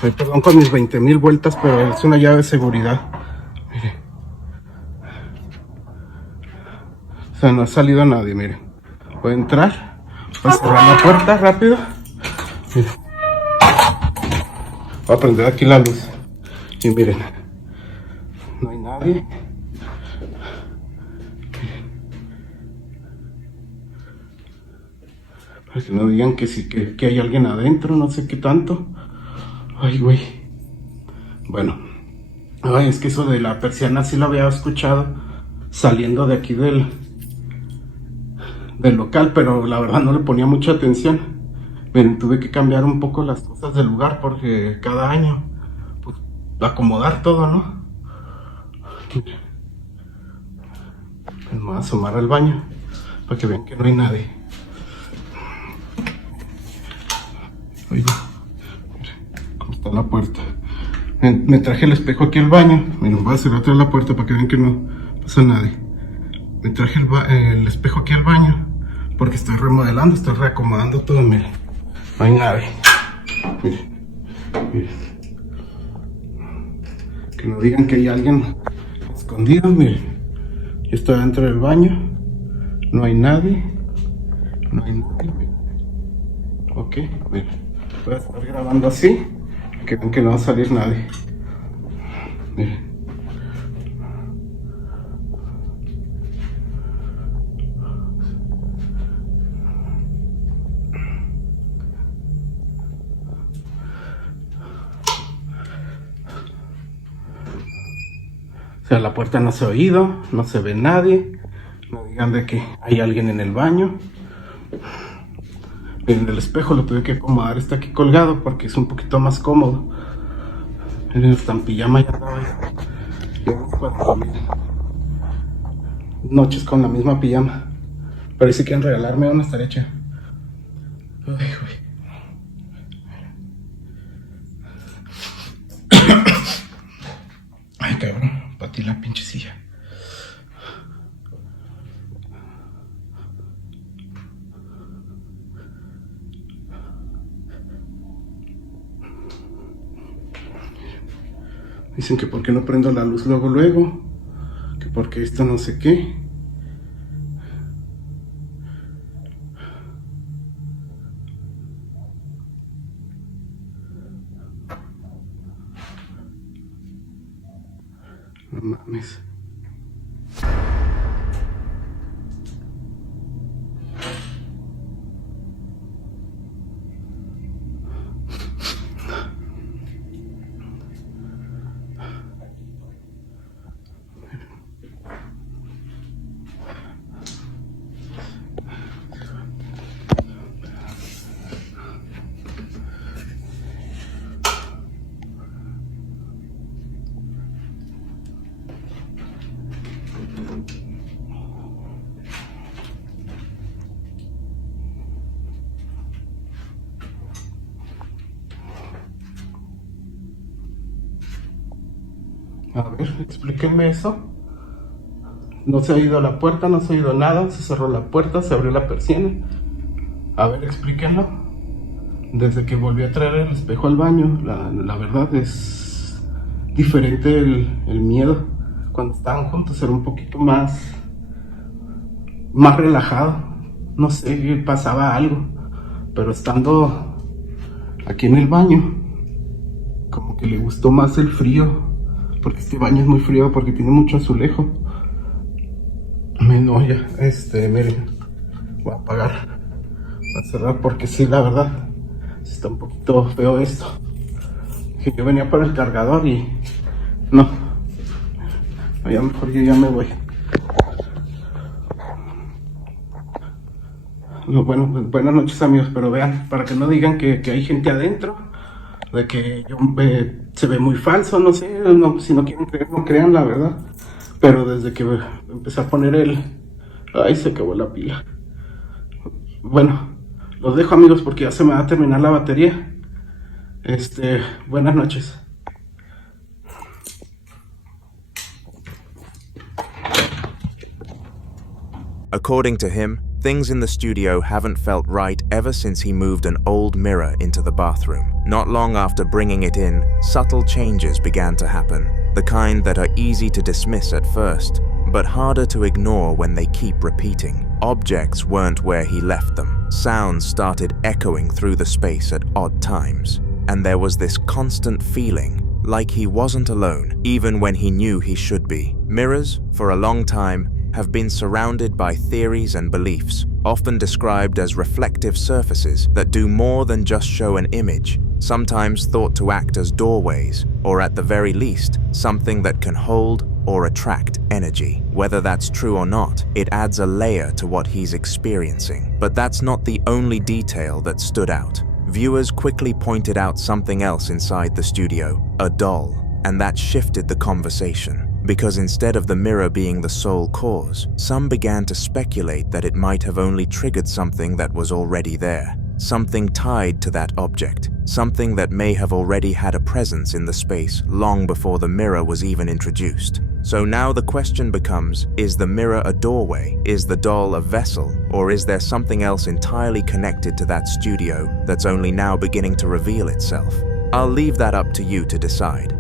Ay, perdón con mis 20,000 vueltas, pero es una llave de seguridad. Miren. O sea, no ha salido nadie, miren. Voy a entrar. Voy a cerrar la puerta rápido. Miren. Voy a prender aquí la luz. Y miren. No hay nadie. Para que no digan que sí, que hay alguien adentro, no sé qué tanto. Ay, güey. Bueno. Ay, es que eso de la persiana sí lo había escuchado saliendo de aquí del local, pero la verdad no le ponía mucha atención. Miren, tuve que cambiar un poco las cosas del lugar porque cada año, pues, acomodar todo, ¿no? Me voy a asomar al baño para que vean que no hay nadie. Oye, ¿cómo está la puerta? Me traje el espejo aquí al baño. Miren, voy a cerrar otra la puerta para que vean que no pasa nadie. Me traje el espejo aquí al baño porque estoy remodelando, estoy reacomodando todo. Miren, no hay nadie. Miren. Que no digan que hay alguien escondido. Miren, yo estoy dentro del baño. No hay nadie. Miren. Ok, miren. Voy a estar grabando así, que vean que no va a salir nadie. Miren. sea, la puerta no se ha oído, no se ve nadie. No digan de que hay alguien en el baño. Miren, el espejo lo tuve que acomodar, está aquí colgado porque es un poquito más cómodo. Miren, está en pijama ya andaba ahí. Noches con la misma pijama. Pero si quieren regalarme una estaría hecha. Ay, güey. Ay, cabrón, patí la pinche silla. Dicen que por qué no prendo la luz luego, que porque esto no sé qué. No mames. A ver, explíquenme eso. No se ha ido la puerta, no se ha ido nada. Se cerró la puerta, se abrió la persiana. A ver, explíquenlo. Desde que volví a traer el espejo al baño, la verdad es diferente el miedo. Cuando estaban juntos era un poquito más relajado. No sé, pasaba algo. Pero estando aquí en el baño, como que le gustó más el frío. Porque este baño es muy frío, porque tiene mucho azulejo. No, ya, miren, voy a apagar, voy a cerrar, porque sí, la verdad, está un poquito feo esto. Que yo venía por el cargador y no, ya mejor yo ya me voy. No, bueno, pues, buenas noches, amigos, pero vean, para que no digan que hay gente adentro, de que yo, se ve muy falso, no sé, no, si no quieren creer, no crean, la verdad. Pero desde que empecé a poner ay, se acabó la pila. Bueno, los dejo, amigos, porque ya se me va a terminar la batería. Buenas noches. According to him, things in the studio haven't felt right ever since he moved an old mirror into the bathroom. Not long after bringing it in, subtle changes began to happen, the kind that are easy to dismiss at first, but harder to ignore when they keep repeating. Objects weren't where he left them. Sounds started echoing through the space at odd times, and there was this constant feeling like he wasn't alone, even when he knew he should be. Mirrors, for a long time, have been surrounded by theories and beliefs, often described as reflective surfaces that do more than just show an image, sometimes thought to act as doorways, or at the very least, something that can hold or attract energy. Whether that's true or not, it adds a layer to what he's experiencing. But that's not the only detail that stood out. Viewers quickly pointed out something else inside the studio, a doll, and that shifted the conversation. Because instead of the mirror being the sole cause, some began to speculate that it might have only triggered something that was already there. Something tied to that object, something that may have already had a presence in the space long before the mirror was even introduced. So now the question becomes, is the mirror a doorway? Is the doll a vessel? Or is there something else entirely connected to that studio that's only now beginning to reveal itself? I'll leave that up to you to decide.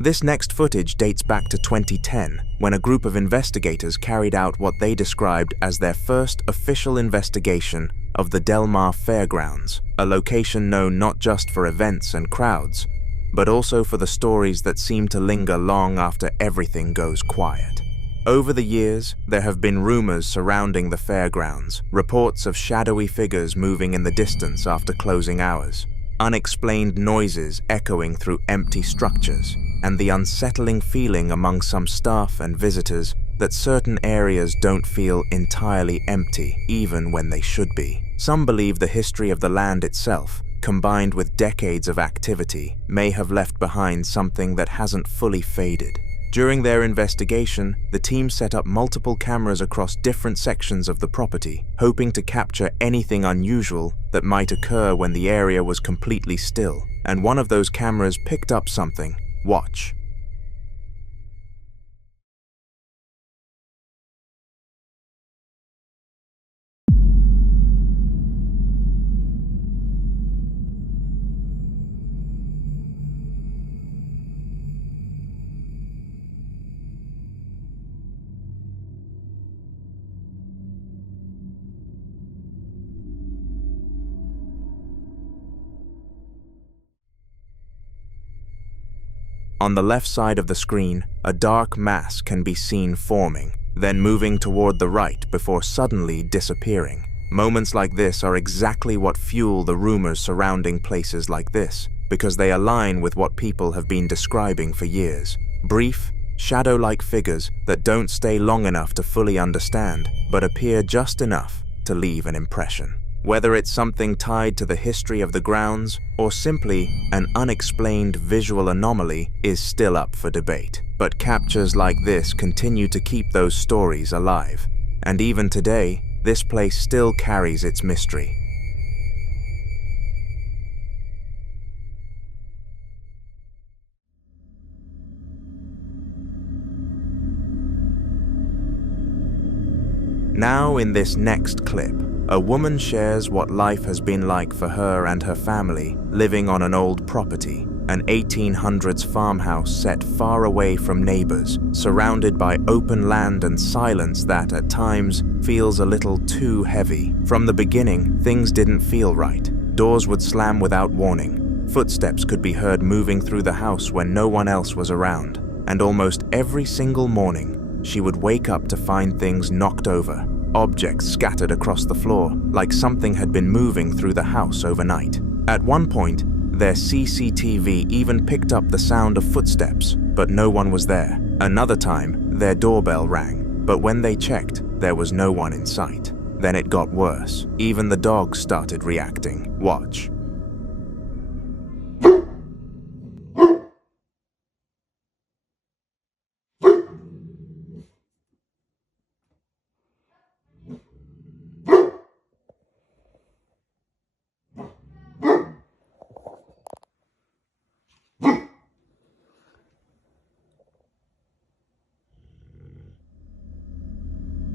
This next footage dates back to 2010, when a group of investigators carried out what they described as their first official investigation of the Del Mar Fairgrounds, a location known not just for events and crowds, but also for the stories that seem to linger long after everything goes quiet. Over the years, there have been rumors surrounding the Fairgrounds, reports of shadowy figures moving in the distance after closing hours, unexplained noises echoing through empty structures, and the unsettling feeling among some staff and visitors that certain areas don't feel entirely empty even when they should be. Some believe the history of the land itself, combined with decades of activity, may have left behind something that hasn't fully faded. During their investigation, the team set up multiple cameras across different sections of the property, hoping to capture anything unusual that might occur when the area was completely still. And one of those cameras picked up something. Watch. On the left side of the screen, a dark mass can be seen forming, then moving toward the right before suddenly disappearing. Moments like this are exactly what fuel the rumors surrounding places like this, because they align with what people have been describing for years. Brief, shadow-like figures that don't stay long enough to fully understand, but appear just enough to leave an impression. Whether it's something tied to the history of the grounds or simply an unexplained visual anomaly is still up for debate. But captures like this continue to keep those stories alive. And even today, this place still carries its mystery. Now in this next clip, a woman shares what life has been like for her and her family living on an old property, an 1800s farmhouse set far away from neighbors, surrounded by open land and silence that at times feels a little too heavy. From the beginning, things didn't feel right. Doors would slam without warning. Footsteps could be heard moving through the house when no one else was around. And almost every single morning, she would wake up to find things knocked over, objects scattered across the floor, like something had been moving through the house overnight. At one point, their CCTV even picked up the sound of footsteps, but no one was there. Another time, their doorbell rang, but when they checked, there was no one in sight. Then it got worse. Even the dogs started reacting. Watch.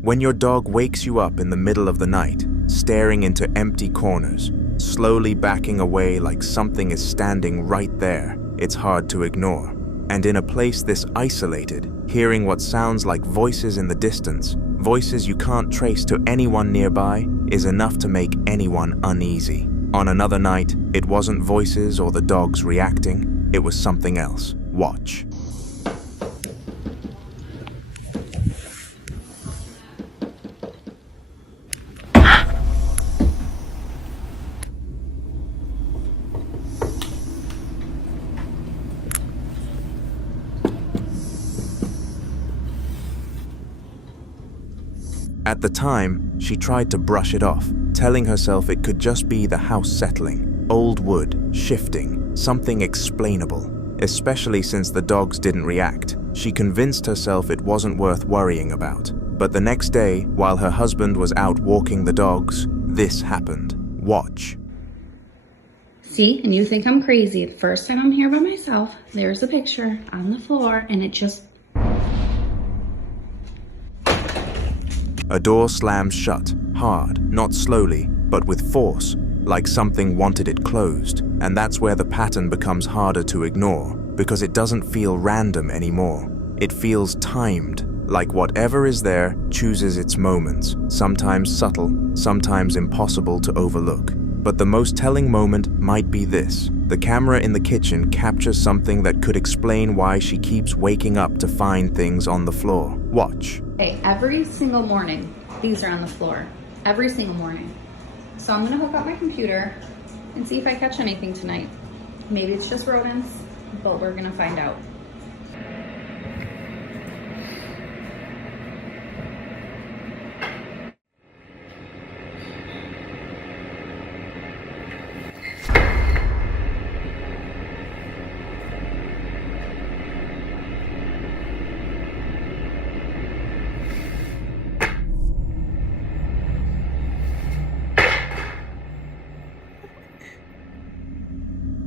When your dog wakes you up in the middle of the night, staring into empty corners, slowly backing away like something is standing right there, it's hard to ignore. And in a place this isolated, hearing what sounds like voices in the distance, voices you can't trace to anyone nearby, is enough to make anyone uneasy. On another night, it wasn't voices or the dogs reacting, it was something else. Watch. At the time, she tried to brush it off, telling herself it could just be the house settling, old wood, shifting, something explainable. Especially since the dogs didn't react, she convinced herself it wasn't worth worrying about. But the next day, while her husband was out walking the dogs, this happened. Watch. See, and you think I'm crazy. The first time I'm here by myself, there's a picture on the floor, and it just... A door slams shut, hard, not slowly, but with force, like something wanted it closed. And that's where the pattern becomes harder to ignore, because it doesn't feel random anymore. It feels timed, like whatever is there chooses its moments, sometimes subtle, sometimes impossible to overlook. But the most telling moment might be this. The camera in the kitchen captures something that could explain why she keeps waking up to find things on the floor. Watch. Okay, every single morning, these are on the floor. Every single morning. So I'm gonna hook up my computer and see if I catch anything tonight. Maybe it's just rodents, but we're gonna find out.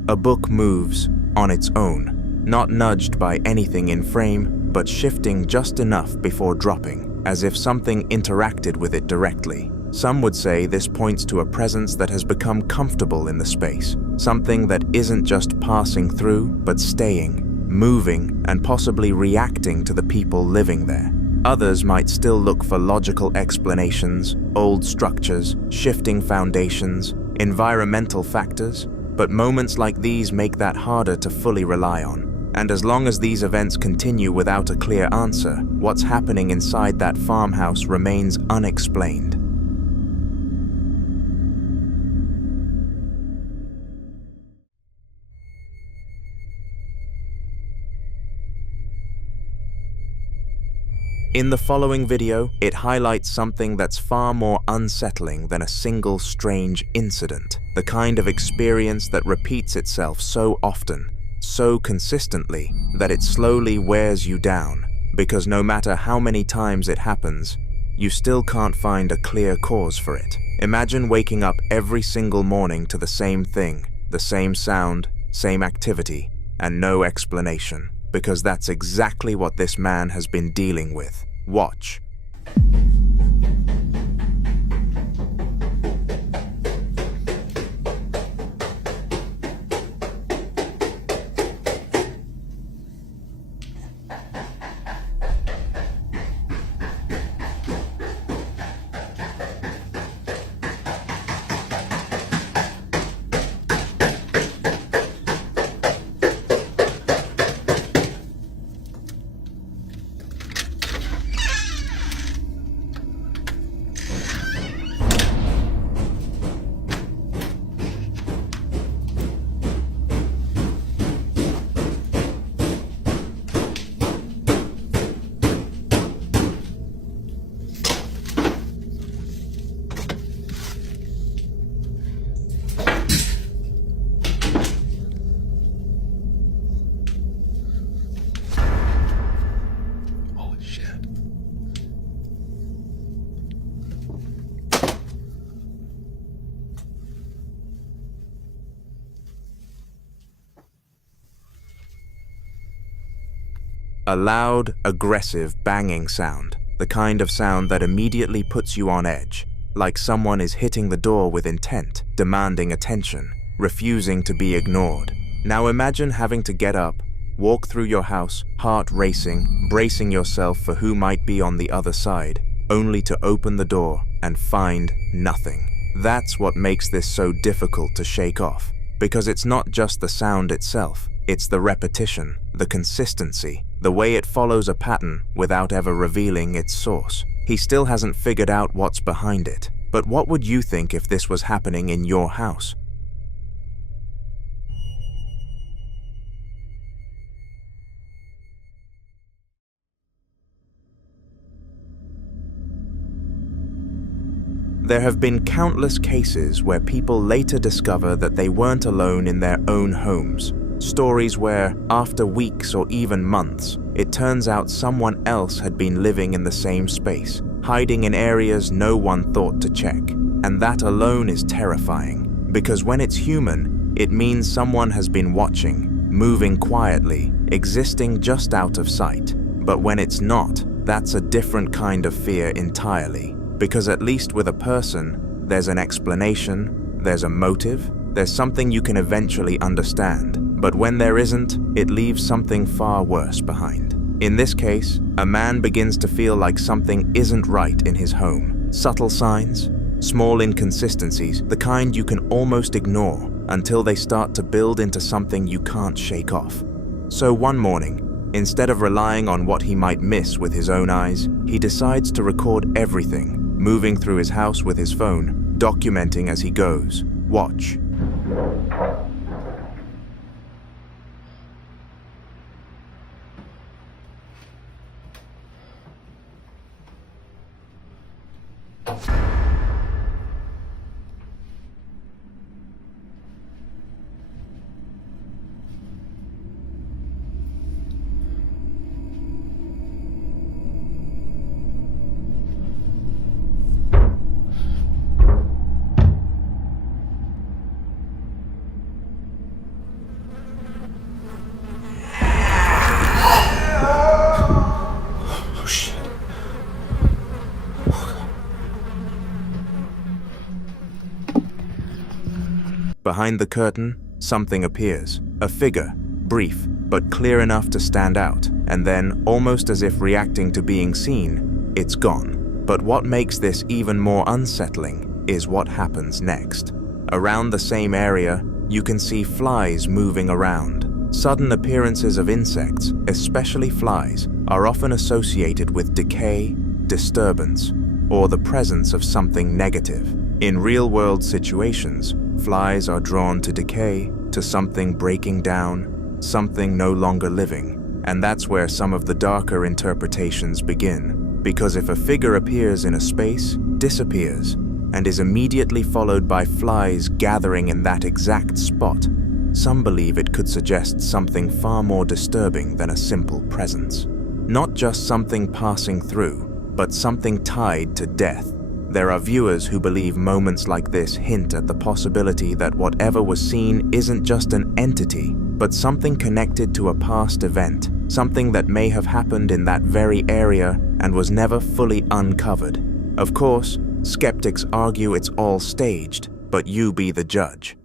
A book moves on its own, not nudged by anything in frame, but shifting just enough before dropping, as if something interacted with it directly. Some would say this points to a presence that has become comfortable in the space, something that isn't just passing through, but staying, moving, and possibly reacting to the people living there. Others might still look for logical explanations, old structures, shifting foundations, environmental factors, but moments like these make that harder to fully rely on. And as long as these events continue without a clear answer, what's happening inside that farmhouse remains unexplained. In the following video, it highlights something that's far more unsettling than a single strange incident, the kind of experience that repeats itself so often, so consistently, that it slowly wears you down, because no matter how many times it happens, you still can't find a clear cause for it. Imagine waking up every single morning to the same thing, the same sound, same activity, and no explanation. Because that's exactly what this man has been dealing with. Watch. A loud, aggressive banging sound, the kind of sound that immediately puts you on edge, like someone is hitting the door with intent, demanding attention, refusing to be ignored. Now imagine having to get up, walk through your house, heart racing, bracing yourself for who might be on the other side, only to open the door and find nothing. That's what makes this so difficult to shake off, because it's not just the sound itself, it's the repetition, the consistency, the way it follows a pattern without ever revealing its source. He still hasn't figured out what's behind it. But what would you think if this was happening in your house? There have been countless cases where people later discover that they weren't alone in their own homes. Stories where, after weeks or even months, it turns out someone else had been living in the same space, hiding in areas no one thought to check. And that alone is terrifying, because when it's human, it means someone has been watching, moving quietly, existing just out of sight. But when it's not, that's a different kind of fear entirely, because at least with a person, there's an explanation, there's a motive, there's something you can eventually understand. But when there isn't, it leaves something far worse behind. In this case, a man begins to feel like something isn't right in his home. Subtle signs, small inconsistencies, the kind you can almost ignore until they start to build into something you can't shake off. So one morning, Instead of relying on what he might miss with his own eyes, he decides to record everything, moving through his house with his phone, documenting as he goes. Watch. Behind the curtain, something appears. A figure, brief, but clear enough to stand out, and then, almost as if reacting to being seen, it's gone. But what makes this even more unsettling is what happens next. Around the same area, you can see flies moving around. Sudden appearances of insects, especially flies, are often associated with decay, disturbance, or the presence of something negative. In real-world situations, flies are drawn to decay, to something breaking down, something no longer living. And that's where some of the darker interpretations begin. Because if a figure appears in a space, disappears, and is immediately followed by flies gathering in that exact spot, some believe it could suggest something far more disturbing than a simple presence. Not just something passing through, but something tied to death. There are viewers who believe moments like this hint at the possibility that whatever was seen isn't just an entity, but something connected to a past event, something that may have happened in that very area and was never fully uncovered. Of course, skeptics argue it's all staged, but you be the judge.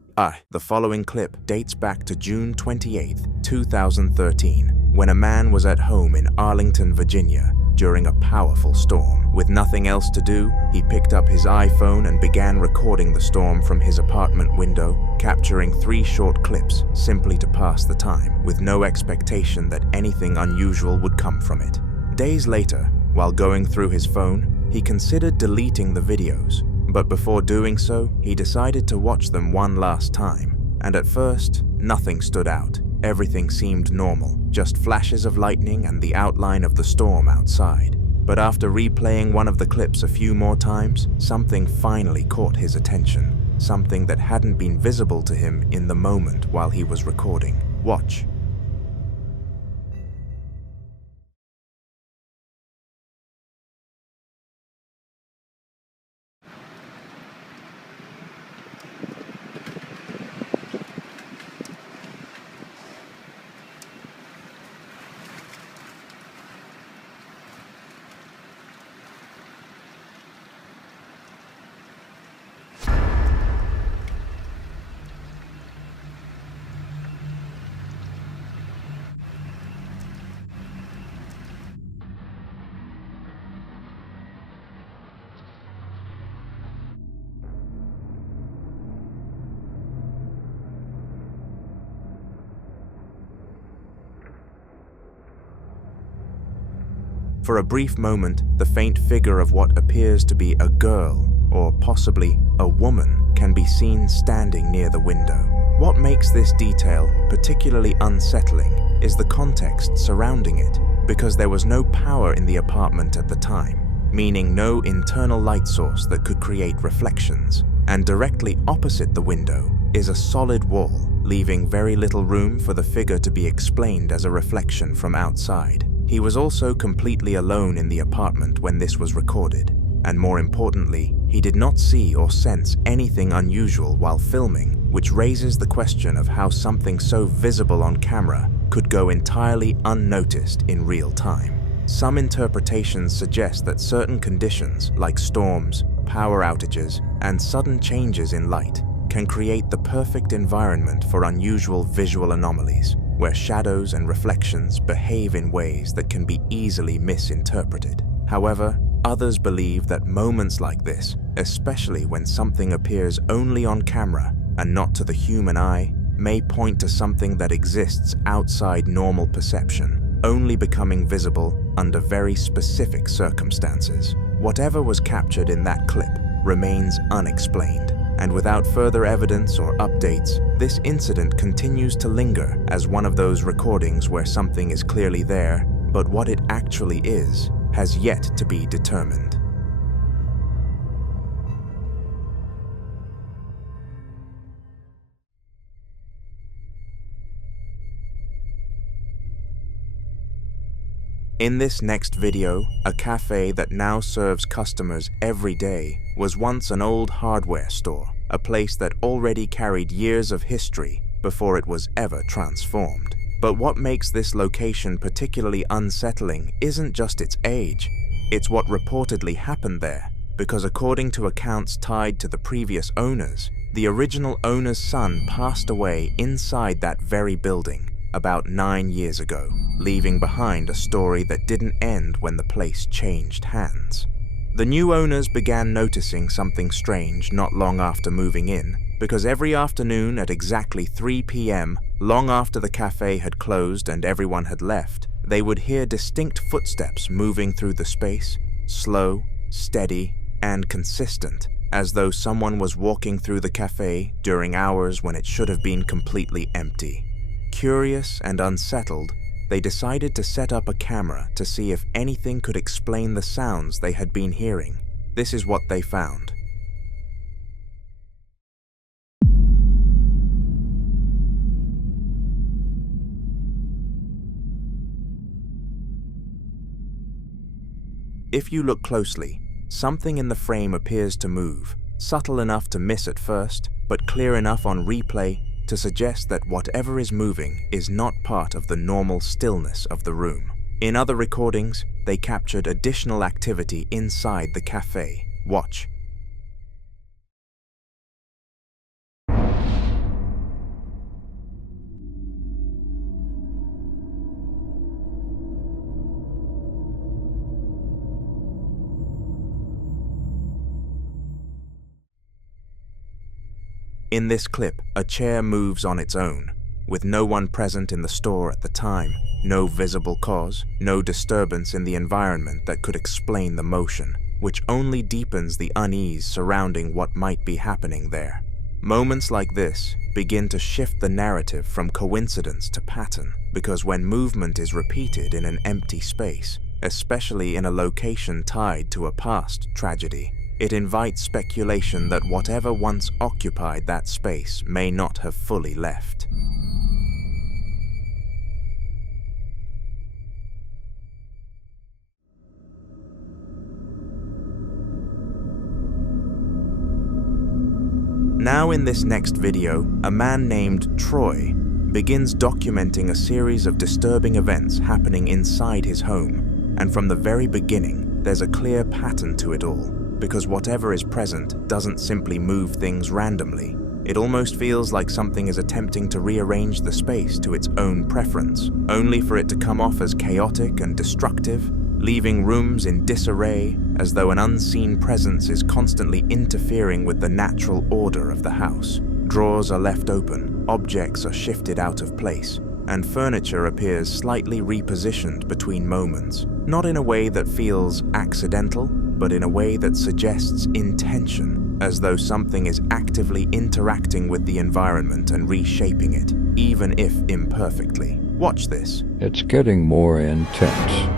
The following clip dates back to June 28, 2013, when a man was at home in Arlington, Virginia, during a powerful storm. With nothing else to do, he picked up his iPhone and began recording the storm from his apartment window, capturing 3 short clips simply to pass the time, with no expectation that anything unusual would come from it. Days later, while going through his phone, he considered deleting the videos, but before doing so, he decided to watch them one last time. And at first, nothing stood out. Everything seemed normal, just flashes of lightning and the outline of the storm outside. But after replaying one of the clips a few more times, something finally caught his attention. Something that hadn't been visible to him in the moment while he was recording. Watch. For a brief moment, the faint figure of what appears to be a girl, or possibly a woman, can be seen standing near the window. What makes this detail particularly unsettling is the context surrounding it, because there was no power in the apartment at the time, meaning no internal light source that could create reflections. And directly opposite the window is a solid wall, leaving very little room for the figure to be explained as a reflection from outside. He was also completely alone in the apartment when this was recorded, and more importantly, he did not see or sense anything unusual while filming, which raises the question of how something so visible on camera could go entirely unnoticed in real time. Some interpretations suggest that certain conditions, like storms, power outages, and sudden changes in light, can create the perfect environment for unusual visual anomalies, where shadows and reflections behave in ways that can be easily misinterpreted. However, others believe that moments like this, especially when something appears only on camera and not to the human eye, may point to something that exists outside normal perception, only becoming visible under very specific circumstances. Whatever was captured in that clip remains unexplained, and without further evidence or updates, this incident continues to linger as one of those recordings where something is clearly there, but what it actually is has yet to be determined. In this next video, a cafe that now serves customers every day was once an old hardware store, a place that already carried years of history before it was ever transformed. But what makes this location particularly unsettling isn't just its age, it's what reportedly happened there, because according to accounts tied to the previous owners, the original owner's son passed away inside that very building about 9 years ago, leaving behind a story that didn't end when the place changed hands. The new owners began noticing something strange not long after moving in, because every afternoon at exactly 3 p.m., long after the cafe had closed and everyone had left, they would hear distinct footsteps moving through the space, slow, steady, and consistent, as though someone was walking through the cafe during hours when it should have been completely empty. Curious and unsettled, they decided to set up a camera to see if anything could explain the sounds they had been hearing. This is what they found. If you look closely, something in the frame appears to move, subtle enough to miss at first, but clear enough on replay to suggest that whatever is moving is not part of the normal stillness of the room. In other recordings, they captured additional activity inside the cafe. Watch. In this clip, a chair moves on its own, with no one present in the store at the time, no visible cause, no disturbance in the environment that could explain the motion, which only deepens the unease surrounding what might be happening there. Moments like this begin to shift the narrative from coincidence to pattern, because when movement is repeated in an empty space, especially in a location tied to a past tragedy, it invites speculation that whatever once occupied that space may not have fully left. Now in this next video, a man named Troy begins documenting a series of disturbing events happening inside his home, and from the very beginning, there's a clear pattern to it all. Because whatever is present doesn't simply move things randomly. It almost feels like something is attempting to rearrange the space to its own preference, only for it to come off as chaotic and destructive, leaving rooms in disarray as though an unseen presence is constantly interfering with the natural order of the house. Drawers are left open, objects are shifted out of place, and furniture appears slightly repositioned between moments, not in a way that feels accidental, but in a way that suggests intention, as though something is actively interacting with the environment and reshaping it, even if imperfectly. Watch this. It's getting more intense.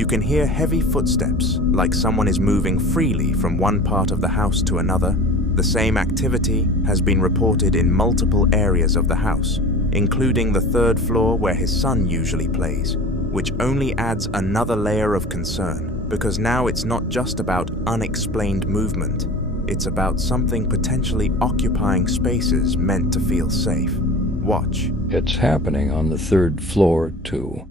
You can hear heavy footsteps, like someone is moving freely from one part of the house to another. The same activity has been reported in multiple areas of the house, including the third floor where his son usually plays, which only adds another layer of concern, because now it's not just about unexplained movement, it's about something potentially occupying spaces meant to feel safe. Watch. It's happening on the third floor, too.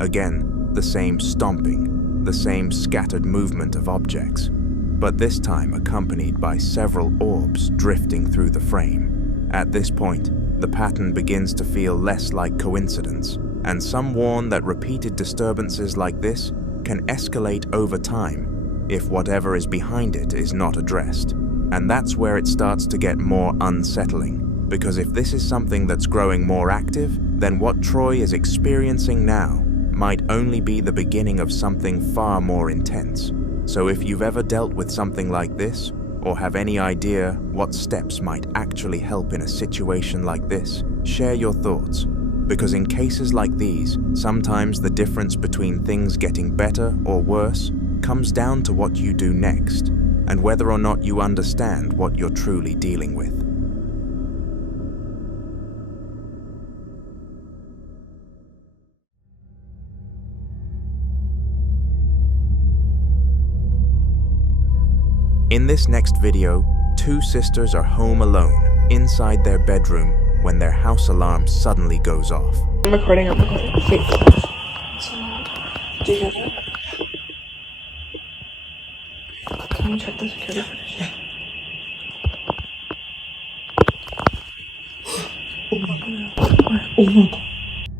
Again, the same stomping, the same scattered movement of objects, but this time accompanied by several orbs drifting through the frame. At this point, the pattern begins to feel less like coincidence, and some warn that repeated disturbances like this can escalate over time if whatever is behind it is not addressed. And that's where it starts to get more unsettling, because if this is something that's growing more active, then what Troy is experiencing now might only be the beginning of something far more intense. So if you've ever dealt with something like this, or have any idea what steps might actually help in a situation like this, share your thoughts. Because in cases like these, sometimes the difference between things getting better or worse comes down to what you do next, and whether or not you understand what you're truly dealing with. In this next video, two sisters are home alone, inside their bedroom, when their house alarm suddenly goes off. I'm recording. Wait. Do you hear that? Can you check the security footage? Oh my god.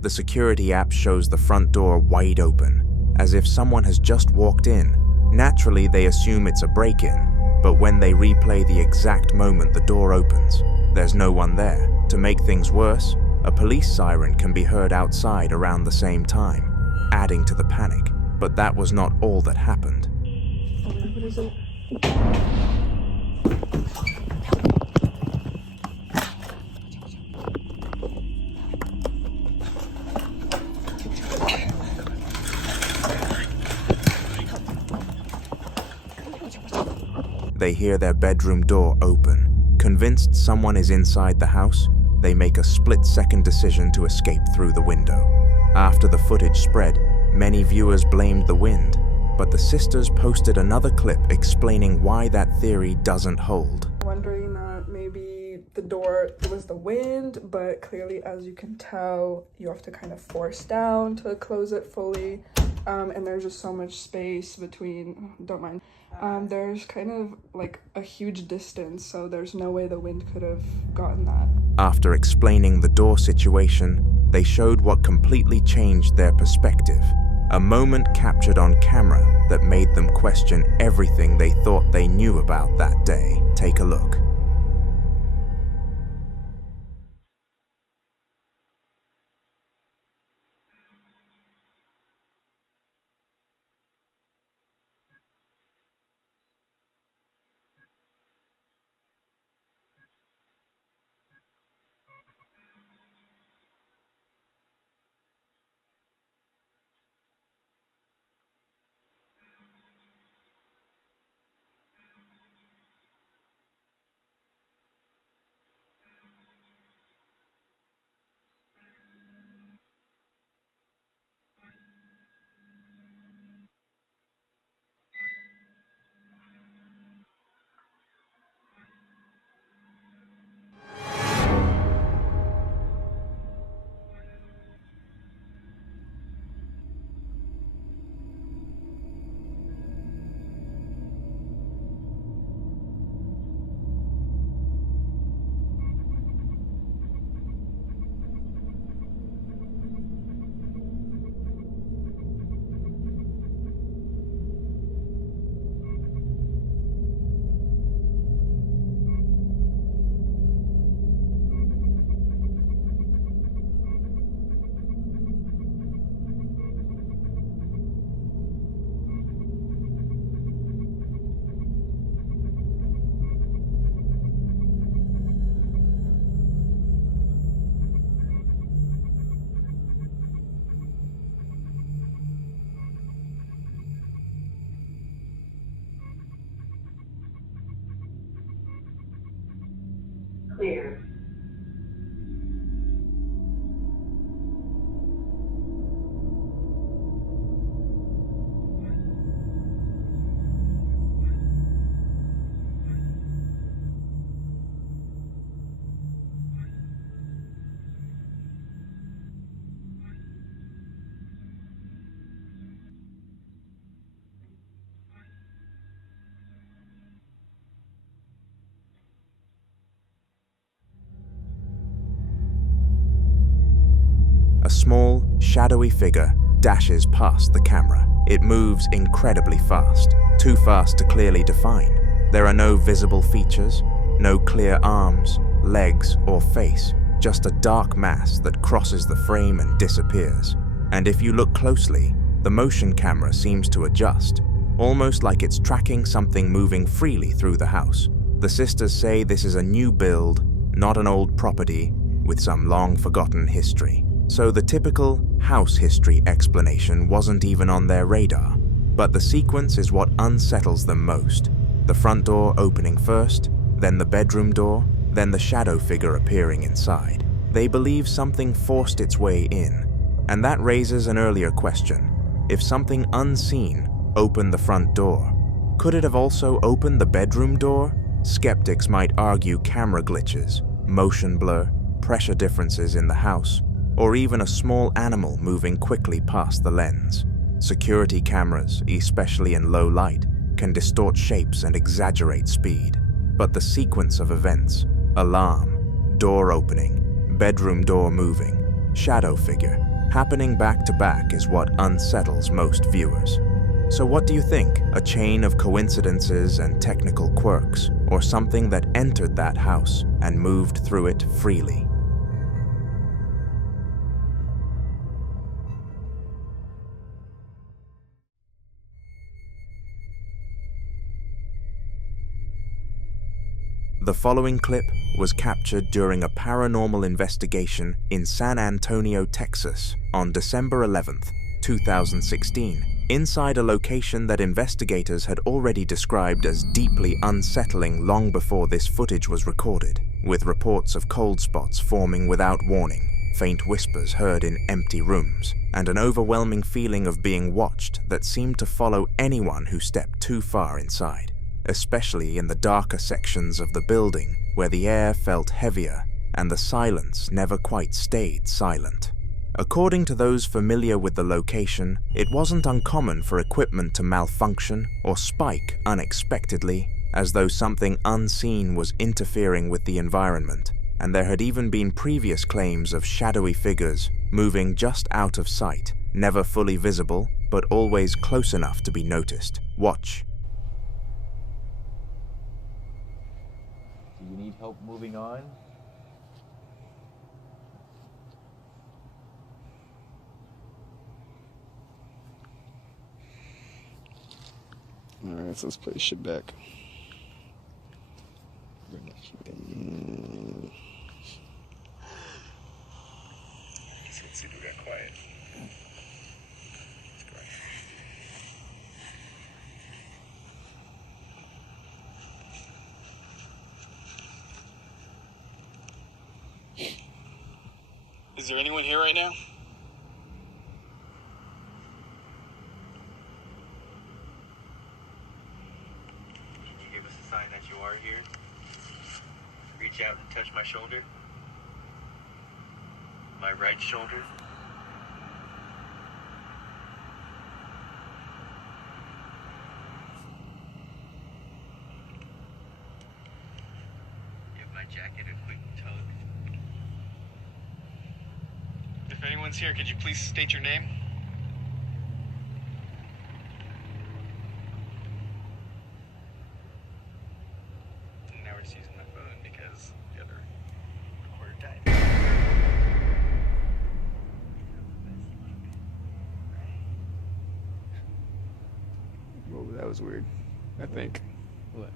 The security app shows the front door wide open, as if someone has just walked in. Naturally, they assume it's a break-in, but when they replay the exact moment the door opens, there's no one there. To make things worse, a police siren can be heard outside around the same time, adding to the panic. But that was not all that happened. What is it? They hear their bedroom door open. Convinced someone is inside the house, they make a split-second decision to escape through the window. After the footage spread, many viewers blamed the wind, but the sisters posted another clip explaining why that theory doesn't hold. Wondering that maybe the door, it was the wind, but clearly, as you can tell, you have to kind of force down to close it fully. And there's just so much space between, don't mind. There's kind of like a huge distance, so there's no way the wind could have gotten that. After explaining the door situation, they showed what completely changed their perspective. A moment captured on camera that made them question everything they thought they knew about that day. Take a look. small, shadowy figure dashes past the camera. It moves incredibly fast, too fast to clearly define. There are no visible features, no clear arms, legs, or face, just a dark mass that crosses the frame and disappears. And if you look closely, the motion camera seems to adjust, almost like it's tracking something moving freely through the house. The sisters say this is a new build, not an old property with some long-forgotten history. So the typical house history explanation wasn't even on their radar. But the sequence is what unsettles them most. The front door opening first, then the bedroom door, then the shadow figure appearing inside. They believe something forced its way in. And that raises an earlier question. If something unseen opened the front door, could it have also opened the bedroom door? Skeptics might argue camera glitches, motion blur, pressure differences in the house, or even a small animal moving quickly past the lens. Security cameras, especially in low light, can distort shapes and exaggerate speed. But the sequence of events, alarm, door opening, bedroom door moving, shadow figure, happening back to back is what unsettles most viewers. So what do you think? A chain of coincidences and technical quirks, or something that entered that house and moved through it freely? The following clip was captured during a paranormal investigation in San Antonio, Texas on December 11th, 2016, inside a location that investigators had already described as deeply unsettling long before this footage was recorded, with reports of cold spots forming without warning, faint whispers heard in empty rooms, and an overwhelming feeling of being watched that seemed to follow anyone who stepped too far inside, especially in the darker sections of the building where the air felt heavier and the silence never quite stayed silent. According to those familiar with the location, it wasn't uncommon for equipment to malfunction or spike unexpectedly, as though something unseen was interfering with the environment, and there had even been previous claims of shadowy figures moving just out of sight, never fully visible, but always close enough to be noticed. Watch. Do you need help moving on? Alright, so let's play this shit back. Let's see if we got quiet. Is there anyone here right now? Can you give us a sign that you are here? Reach out and touch my shoulder. My right shoulder. Give my jacket a quick tug. If anyone's here, could you please state your name? Now we're just using my phone because the other recorder died. Whoa, that was weird. I think. What?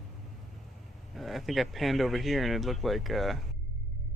I think I panned over here and it looked like,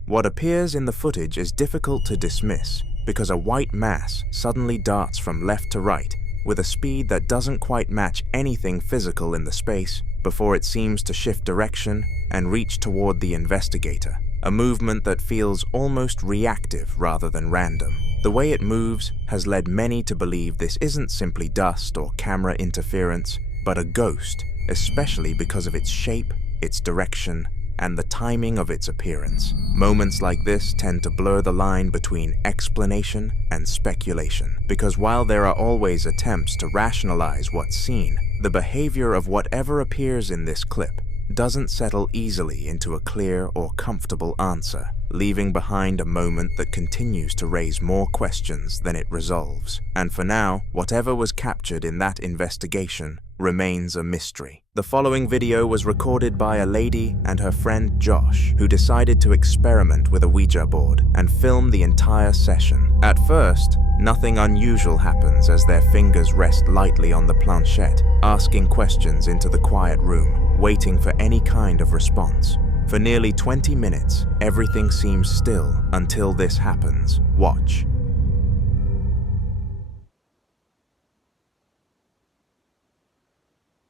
What appears in the footage is difficult to dismiss because a white mass suddenly darts from left to right with a speed that doesn't quite match anything physical in the space before it seems to shift direction and reach toward the investigator, a movement that feels almost reactive rather than random. The way it moves has led many to believe this isn't simply dust or camera interference, but a ghost, especially because of its shape, its direction, and the timing of its appearance. Moments like this tend to blur the line between explanation and speculation, because while there are always attempts to rationalize what's seen, the behavior of whatever appears in this clip doesn't settle easily into a clear or comfortable answer. leaving behind a moment that continues to raise more questions than it resolves. And for now, whatever was captured in that investigation remains a mystery. The following video was recorded by a lady and her friend Josh, who decided to experiment with a Ouija board and film the entire session. At first, nothing unusual happens as their fingers rest lightly on the planchette, asking questions into the quiet room, waiting for any kind of response. For nearly 20 minutes, everything seems still until this happens. Watch.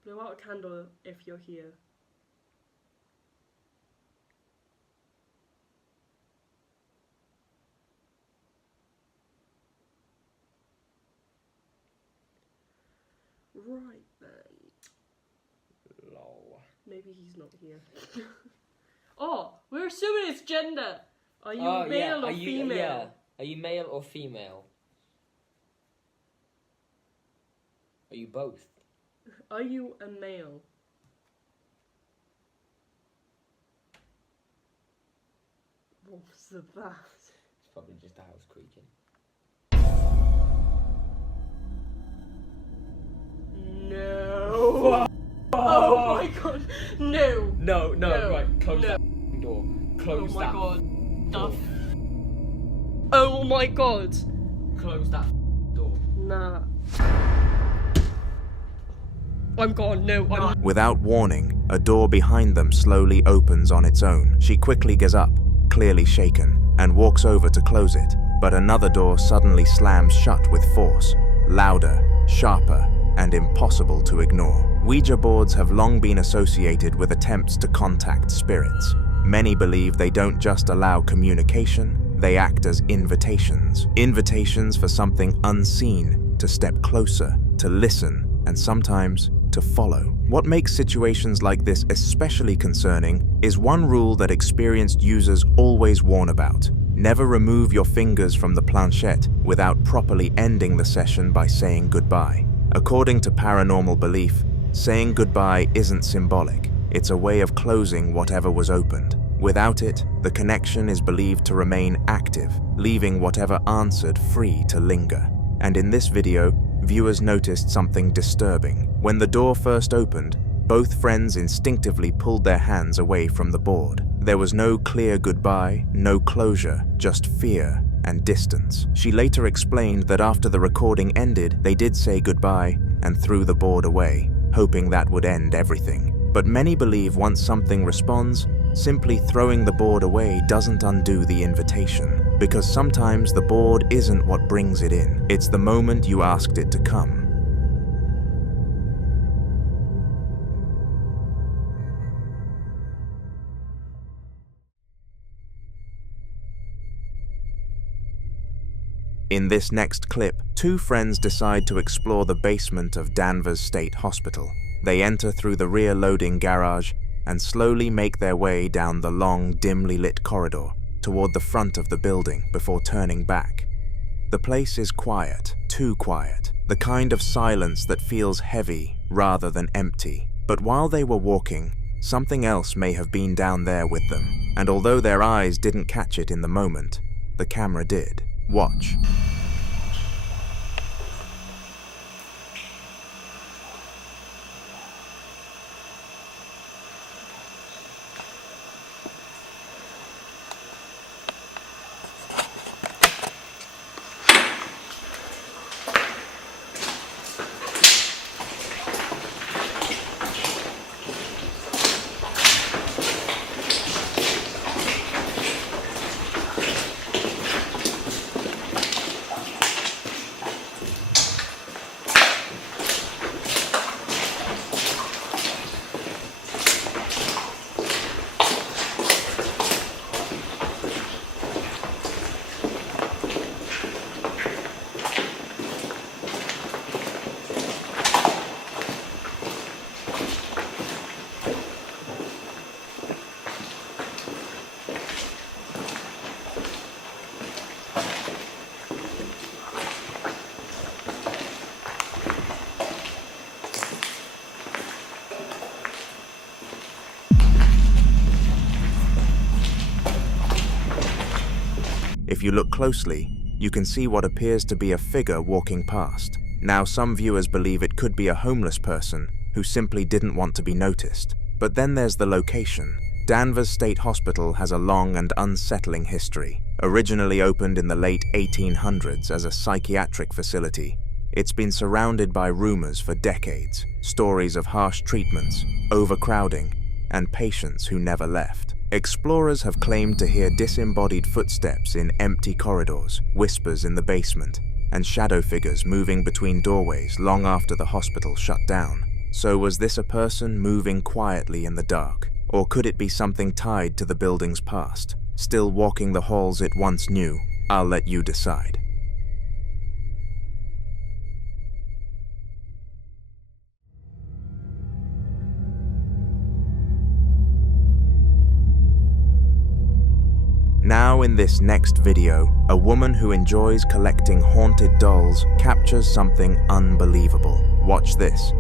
Blow out a candle if you're here. Right then. Lol. Maybe he's not here. Oh, we're assuming it's gender. Are you male yeah. or female? Yeah. Are you male or female? Are you both? Are you a male? What was that? It's probably just a house creaking. No. Oh my god. No. No, No. right. Close No. that door. Close Oh my that god. door. Oh my god. Close that door. Nah. I'm gone. No, I'm Without warning, a door behind them slowly opens on its own. She quickly gets up, clearly shaken, and walks over to close it. But another door suddenly slams shut with force, louder, sharper, and impossible to ignore. Ouija boards have long been associated with attempts to contact spirits. Many believe they don't just allow communication, they act as invitations. Invitations for something unseen to step closer, to listen, and sometimes to follow. What makes situations like this especially concerning is one rule that experienced users always warn about. Never remove your fingers from the planchette without properly ending the session by saying goodbye. According to paranormal belief, saying goodbye isn't symbolic. It's a way of closing whatever was opened. Without it, the connection is believed to remain active, leaving whatever answered free to linger. And in this video, viewers noticed something disturbing. When the door first opened, both friends instinctively pulled their hands away from the board. There was no clear goodbye, no closure, just fear and distance. She later explained that after the recording ended, they did say goodbye and threw the board away, hoping that would end everything. But many believe once something responds, simply throwing the board away doesn't undo the invitation, because sometimes the board isn't what brings it in. It's the moment you asked it to come. In this next clip, two friends decide to explore the basement of Danvers State Hospital. They enter through the rear loading garage and slowly make their way down the long, dimly lit corridor toward the front of the building before turning back. The place is quiet, too quiet, the kind of silence that feels heavy rather than empty. But while they were walking, something else may have been down there with them, and although their eyes didn't catch it in the moment, the camera did. Watch. If you look closely, you can see what appears to be a figure walking past. Now, some viewers believe it could be a homeless person who simply didn't want to be noticed. But then there's the location. Danvers State Hospital has a long and unsettling history. Originally opened in the late 1800s as a psychiatric facility, it's been surrounded by rumors for decades, stories of harsh treatments, overcrowding, and patients who never left. Explorers have claimed to hear disembodied footsteps in empty corridors, whispers in the basement, and shadow figures moving between doorways long after the hospital shut down. So was this a person moving quietly in the dark? Or could it be something tied to the building's past, still walking the halls it once knew? I'll let you decide. Now in this next video, a woman who enjoys collecting haunted dolls captures something unbelievable. Watch this.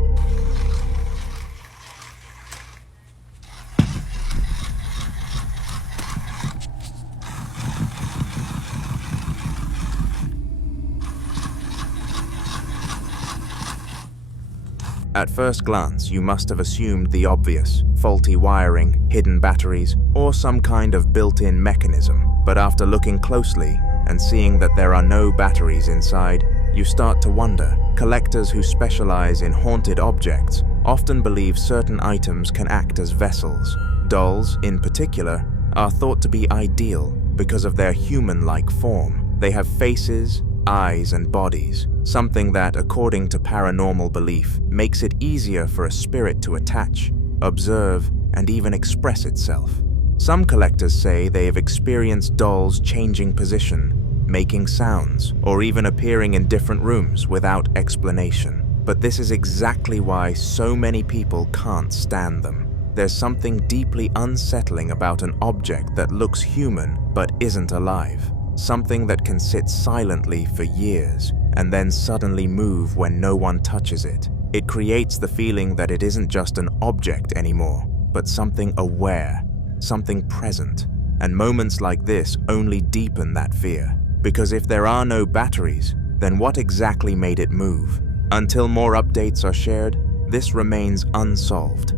At first glance, you must have assumed the obvious: faulty wiring, hidden batteries, or some kind of built-in mechanism. But after looking closely and seeing that there are no batteries inside, you start to wonder. Collectors who specialize in haunted objects often believe certain items can act as vessels. Dolls, in particular, are thought to be ideal because of their human-like form. They have faces, eyes, and bodies, something that, according to paranormal belief, makes it easier for a spirit to attach, observe, and even express itself. Some collectors say they have experienced dolls changing position, making sounds, or even appearing in different rooms without explanation. But this is exactly why so many people can't stand them. There's something deeply unsettling about an object that looks human but isn't alive. Something that can sit silently for years and then suddenly move when no one touches it. It creates the feeling that it isn't just an object anymore, but something aware, something present. And moments like this only deepen that fear. Because if there are no batteries, then what exactly made it move? Until more updates are shared, this remains unsolved.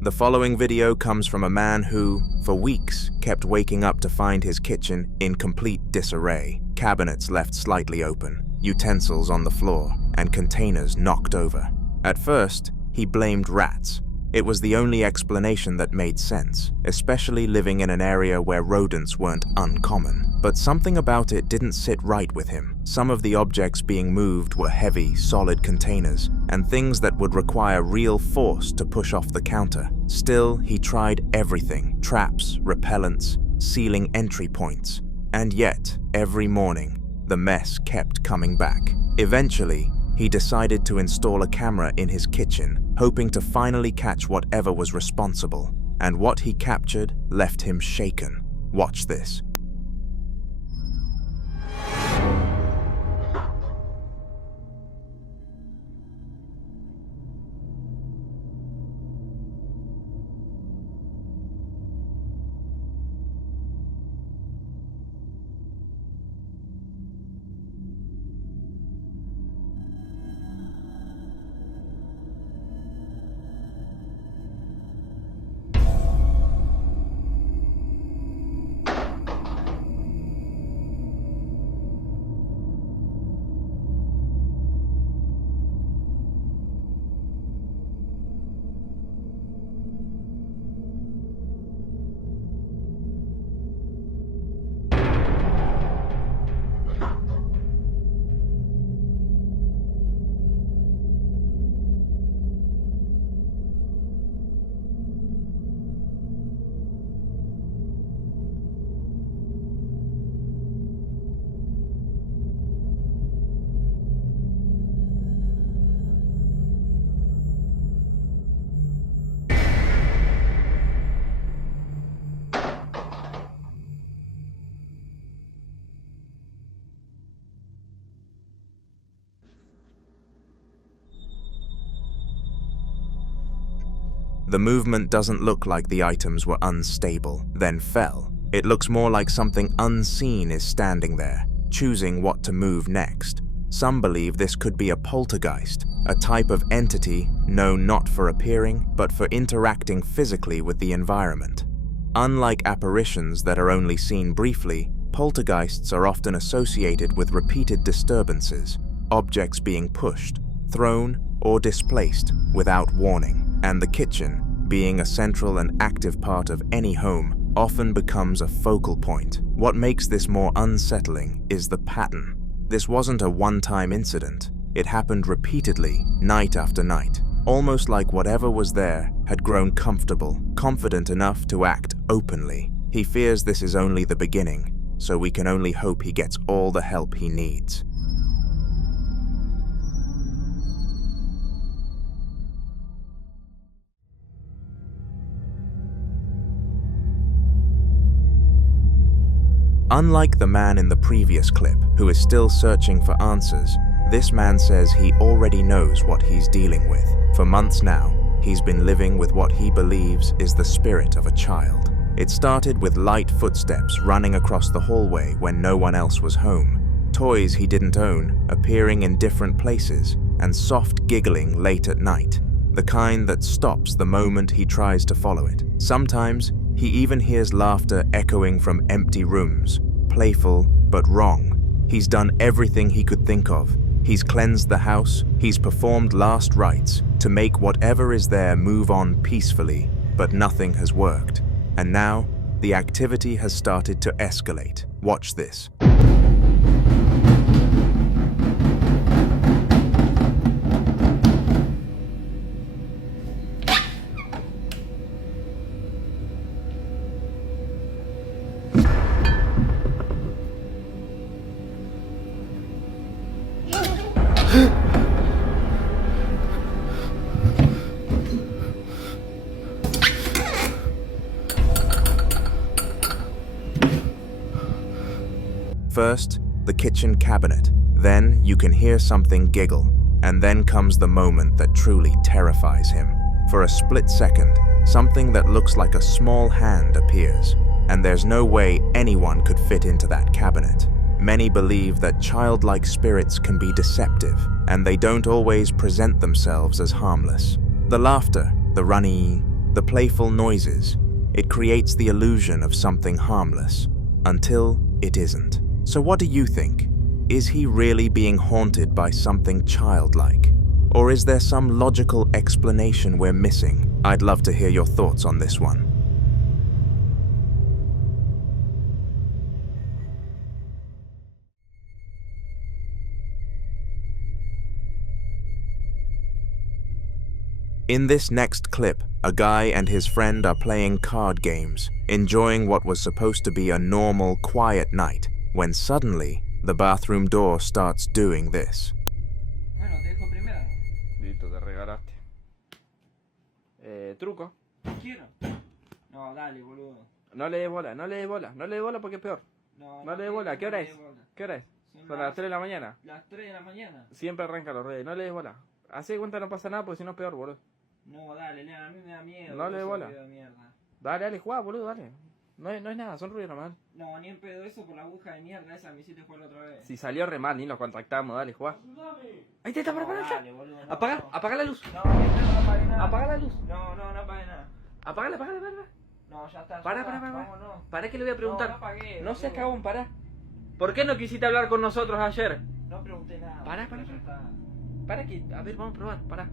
The following video comes from a man who, for weeks, kept waking up to find his kitchen in complete disarray. Cabinets left slightly open, utensils on the floor, and containers knocked over. At first, he blamed rats. It was the only explanation that made sense, especially living in an area where rodents weren't uncommon. But something about it didn't sit right with him. Some of the objects being moved were heavy, solid containers, and things that would require real force to push off the counter. Still, he tried everything: traps, repellents, sealing entry points. And yet, every morning, the mess kept coming back. Eventually, he decided to install a camera in his kitchen, hoping to finally catch whatever was responsible. And what he captured left him shaken. Watch this. The movement doesn't look like the items were unstable, then fell. It looks more like something unseen is standing there, choosing what to move next. Some believe this could be a poltergeist, a type of entity known not for appearing, but for interacting physically with the environment. Unlike apparitions that are only seen briefly, poltergeists are often associated with repeated disturbances, objects being pushed, thrown, or displaced without warning, and the kitchen, being a central and active part of any home, often becomes a focal point. What makes this more unsettling is the pattern. This wasn't a one-time incident. It happened repeatedly, night after night, almost like whatever was there had grown comfortable, confident enough to act openly. He fears this is only the beginning, so we can only hope he gets all the help he needs. Unlike the man in the previous clip, who is still searching for answers, this man says he already knows what he's dealing with. For months now, he's been living with what he believes is the spirit of a child. It started with light footsteps running across the hallway when no one else was home, toys he didn't own appearing in different places, and soft giggling late at night, the kind that stops the moment he tries to follow it. Sometimes, he even hears laughter echoing from empty rooms, playful but wrong. He's done everything he could think of. He's cleansed the house, he's performed last rites to make whatever is there move on peacefully, but nothing has worked. And now, the activity has started to escalate. Watch this. First, the kitchen cabinet. Then you can hear something giggle. And then comes the moment that truly terrifies him. For a split second, something that looks like a small hand appears. And there's no way anyone could fit into that cabinet. Many believe that childlike spirits can be deceptive, and they don't always present themselves as harmless. The laughter, the runny, the playful noises, it creates the illusion of something harmless, until it isn't. So what do you think? Is he really being haunted by something childlike? Or is there some logical explanation we're missing? I'd love to hear your thoughts on this one. In this next clip, a guy and his friend are playing card games, enjoying what was supposed to be a normal, quiet night, when suddenly, the bathroom door starts doing this. Bueno, te dejo primero. Listo, te regalaste. Truco. Quiero. No, dale, boludo. No le des bola, no le des bola, no le des bola porque es peor. No le des bola, ¿qué hora es? ¿Qué hora es? Son las 3 de la mañana. Las 3 de la mañana. Siempre arranca los redes, no le des bola. Hacé de cuenta no pasa nada porque si no es peor, boludo. No, dale, Lean, a mí me da miedo. No le des bola. Dale, dale, juega, boludo, dale. No es nada, son ruidos nomás. No, ni en pedo eso por la aguja de mierda esa me hiciste jugar otra vez. Si salió re mal, ni nos contactamos, dale, juega. Ahí te está, para, dale, boludo, no, apaga la luz. No, no apague nada. Apaga la luz. No, no apague nada. Apágala. No, ya está. Para. Vámonos. Para que le voy a preguntar. No apagué. No seas cagón, para. ¿Por qué no quisiste hablar con nosotros ayer? No pregunté nada. Para. Para que, a ver, vamos a probar, para.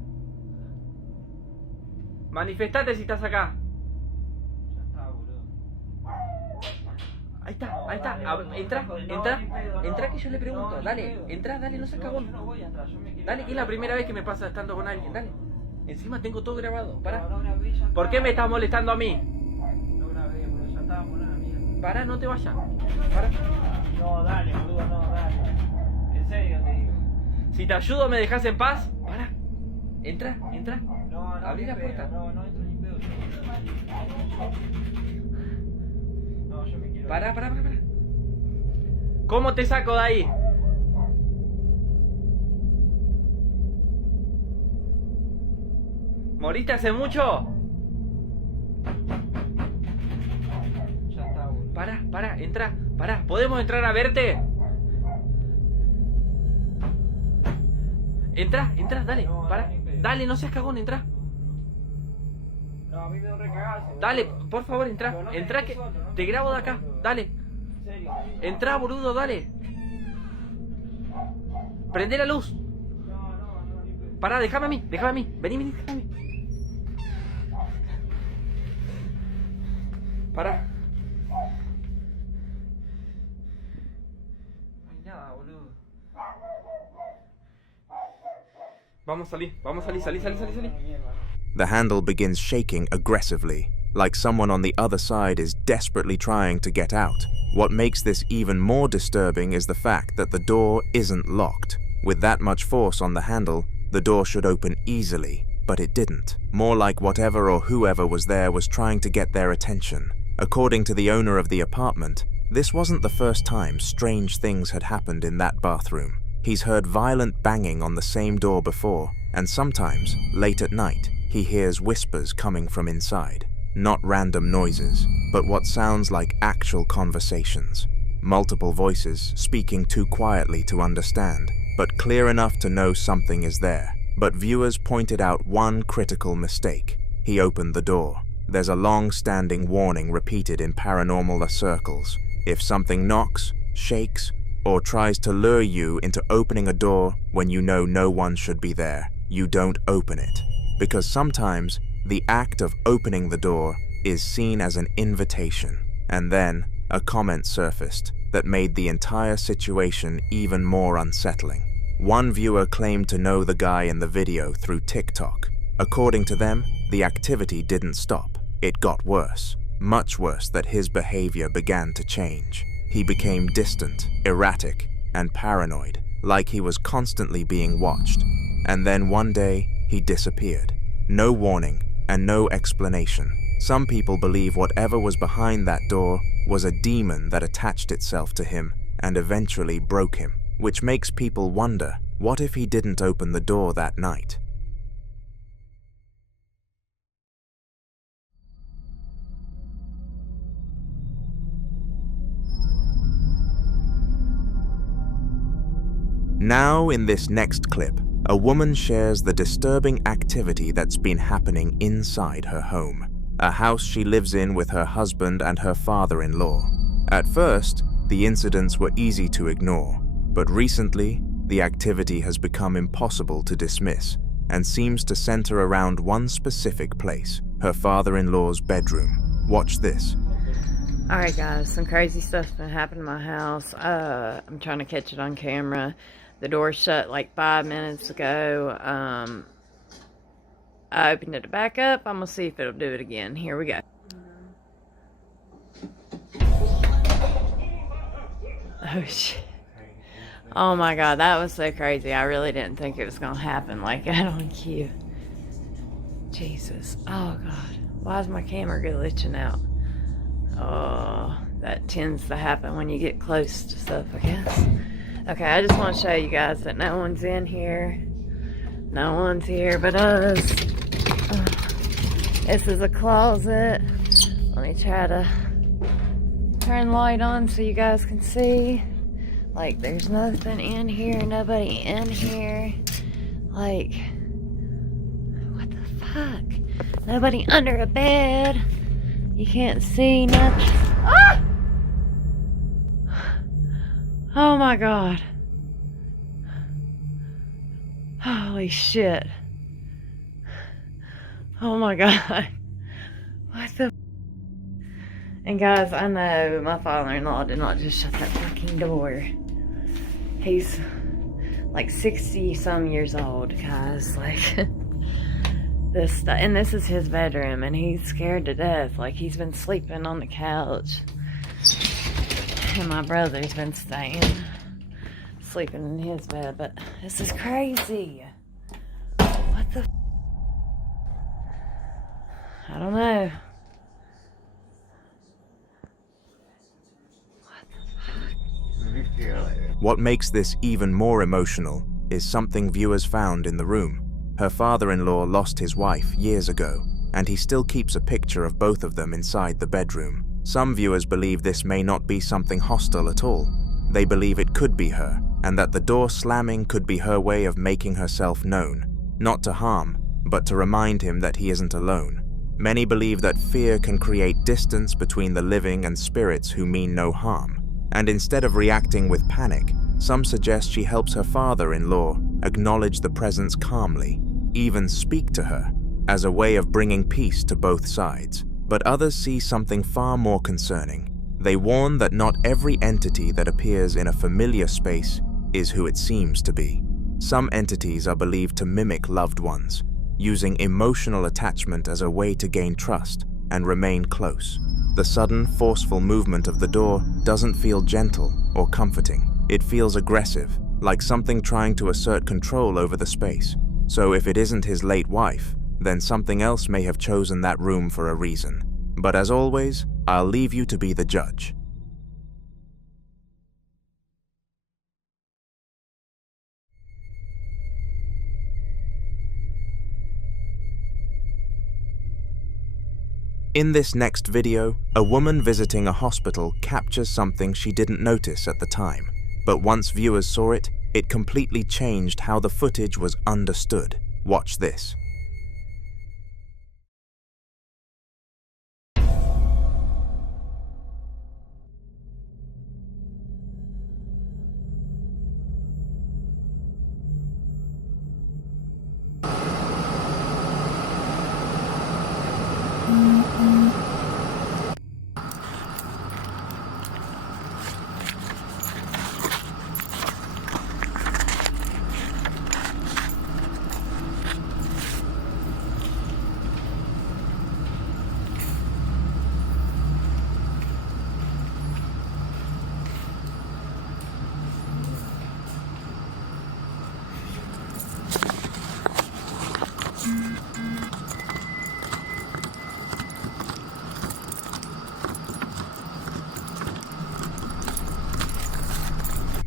Manifestate si estás acá. Ya está, boludo. Ahí está. Entra que yo le pregunto. Dale, entra, dale, no seas cagón. Yo no voy a entrar, yo me quiero. Dale, que es la primera vez que me pasa estando con alguien, dale. Encima tengo todo grabado, para. No grabé, ya está. ¿Por qué me estás molestando a mí? No grabé, boludo, ya estaba por la mierda. Para, no te vayas. Para. No, dale, boludo, no, dale. En serio te digo. Si te ayudo, ¿me dejas en paz? Para. Entra. No, Abrí la puerta. No entro ni pedo. No, yo me quiero. Para. ¿Cómo te saco de ahí? ¿Moriste hace mucho? Para, entra, para. ¿Podemos entrar a verte? Entra, dale, para. Dale, no seas cagón, entra. No, a mí me da recagado. Dale, por favor, entra. Entra que te grabo de acá. Dale. En serio. Entra, boludo, dale. Prende la luz. Pará, déjame a mí. Vení, déjame a mí. Pará. No hay nada, boludo. Vamos a salir, salí. The handle begins shaking aggressively, like someone on the other side is desperately trying to get out. What makes this even more disturbing is the fact that the door isn't locked. With that much force on the handle, the door should open easily, but it didn't. More like whatever or whoever was there was trying to get their attention. According to the owner of the apartment, this wasn't the first time strange things had happened in that bathroom. He's heard violent banging on the same door before, and sometimes, late at night, he hears whispers coming from inside. Not random noises, but what sounds like actual conversations. Multiple voices speaking too quietly to understand, but clear enough to know something is there. But viewers pointed out one critical mistake. He opened the door. There's a long-standing warning repeated in paranormal circles. If something knocks, shakes, or tries to lure you into opening a door when you know no one should be there, you don't open it. Because sometimes, the act of opening the door is seen as an invitation. And then, a comment surfaced that made the entire situation even more unsettling. One viewer claimed to know the guy in the video through TikTok. According to them, the activity didn't stop. It got worse. Much worse that his behavior began to change. He became distant, erratic, and paranoid, like he was constantly being watched. And then one day, he disappeared. No warning and no explanation. Some people believe whatever was behind that door was a demon that attached itself to him and eventually broke him, which makes people wonder, what if he didn't open the door that night? Now, in this next clip, a woman shares the disturbing activity that's been happening inside her home, a house she lives in with her husband and her father-in-law. At first, the incidents were easy to ignore, but recently, the activity has become impossible to dismiss and seems to center around one specific place, her father-in-law's bedroom. Watch this. Alright guys, some crazy stuff's been happening in my house. I'm trying to catch it on camera. The door shut like 5 minutes ago. I opened it back up. I'm gonna see if it'll do it again. Here we go. Oh shit. Oh my god, that was so crazy. I really didn't think it was gonna happen like that on cue. Jesus. Oh god. Why is my camera glitching out? Oh, that tends to happen when you get close to stuff, I guess. Okay, I just want to show you guys that no one's in here. No one's here but us. This is a closet. Let me try to turn the light on so you guys can see. Like, there's nothing in here, nobody in here. Like, what the fuck? Nobody under a bed. You can't see nothing. Ah! Oh my god. Holy shit. Oh my god. What the? And guys, I know my father-in-law did not just shut that fucking door. He's like 60-some years old, guys. Like, this stuff. And this is his bedroom, and he's scared to death. Like, he's been sleeping on the couch. And my brother's been sleeping in his bed, but this is crazy. What the? I don't know. What makes this even more emotional is something viewers found in the room. Her father-in-law lost his wife years ago, and he still keeps a picture of both of them inside the bedroom. Some viewers believe this may not be something hostile at all. They believe it could be her, and that the door slamming could be her way of making herself known, not to harm, but to remind him that he isn't alone. Many believe that fear can create distance between the living and spirits who mean no harm, and instead of reacting with panic, some suggest she helps her father-in-law acknowledge the presence calmly, even speak to her, as a way of bringing peace to both sides. But others see something far more concerning. They warn that not every entity that appears in a familiar space is who it seems to be. Some entities are believed to mimic loved ones, using emotional attachment as a way to gain trust and remain close. The sudden, forceful movement of the door doesn't feel gentle or comforting. It feels aggressive, like something trying to assert control over the space. So if it isn't his late wife, then something else may have chosen that room for a reason. But as always, I'll leave you to be the judge. In this next video, a woman visiting a hospital captures something she didn't notice at the time. But once viewers saw it, it completely changed how the footage was understood. Watch this.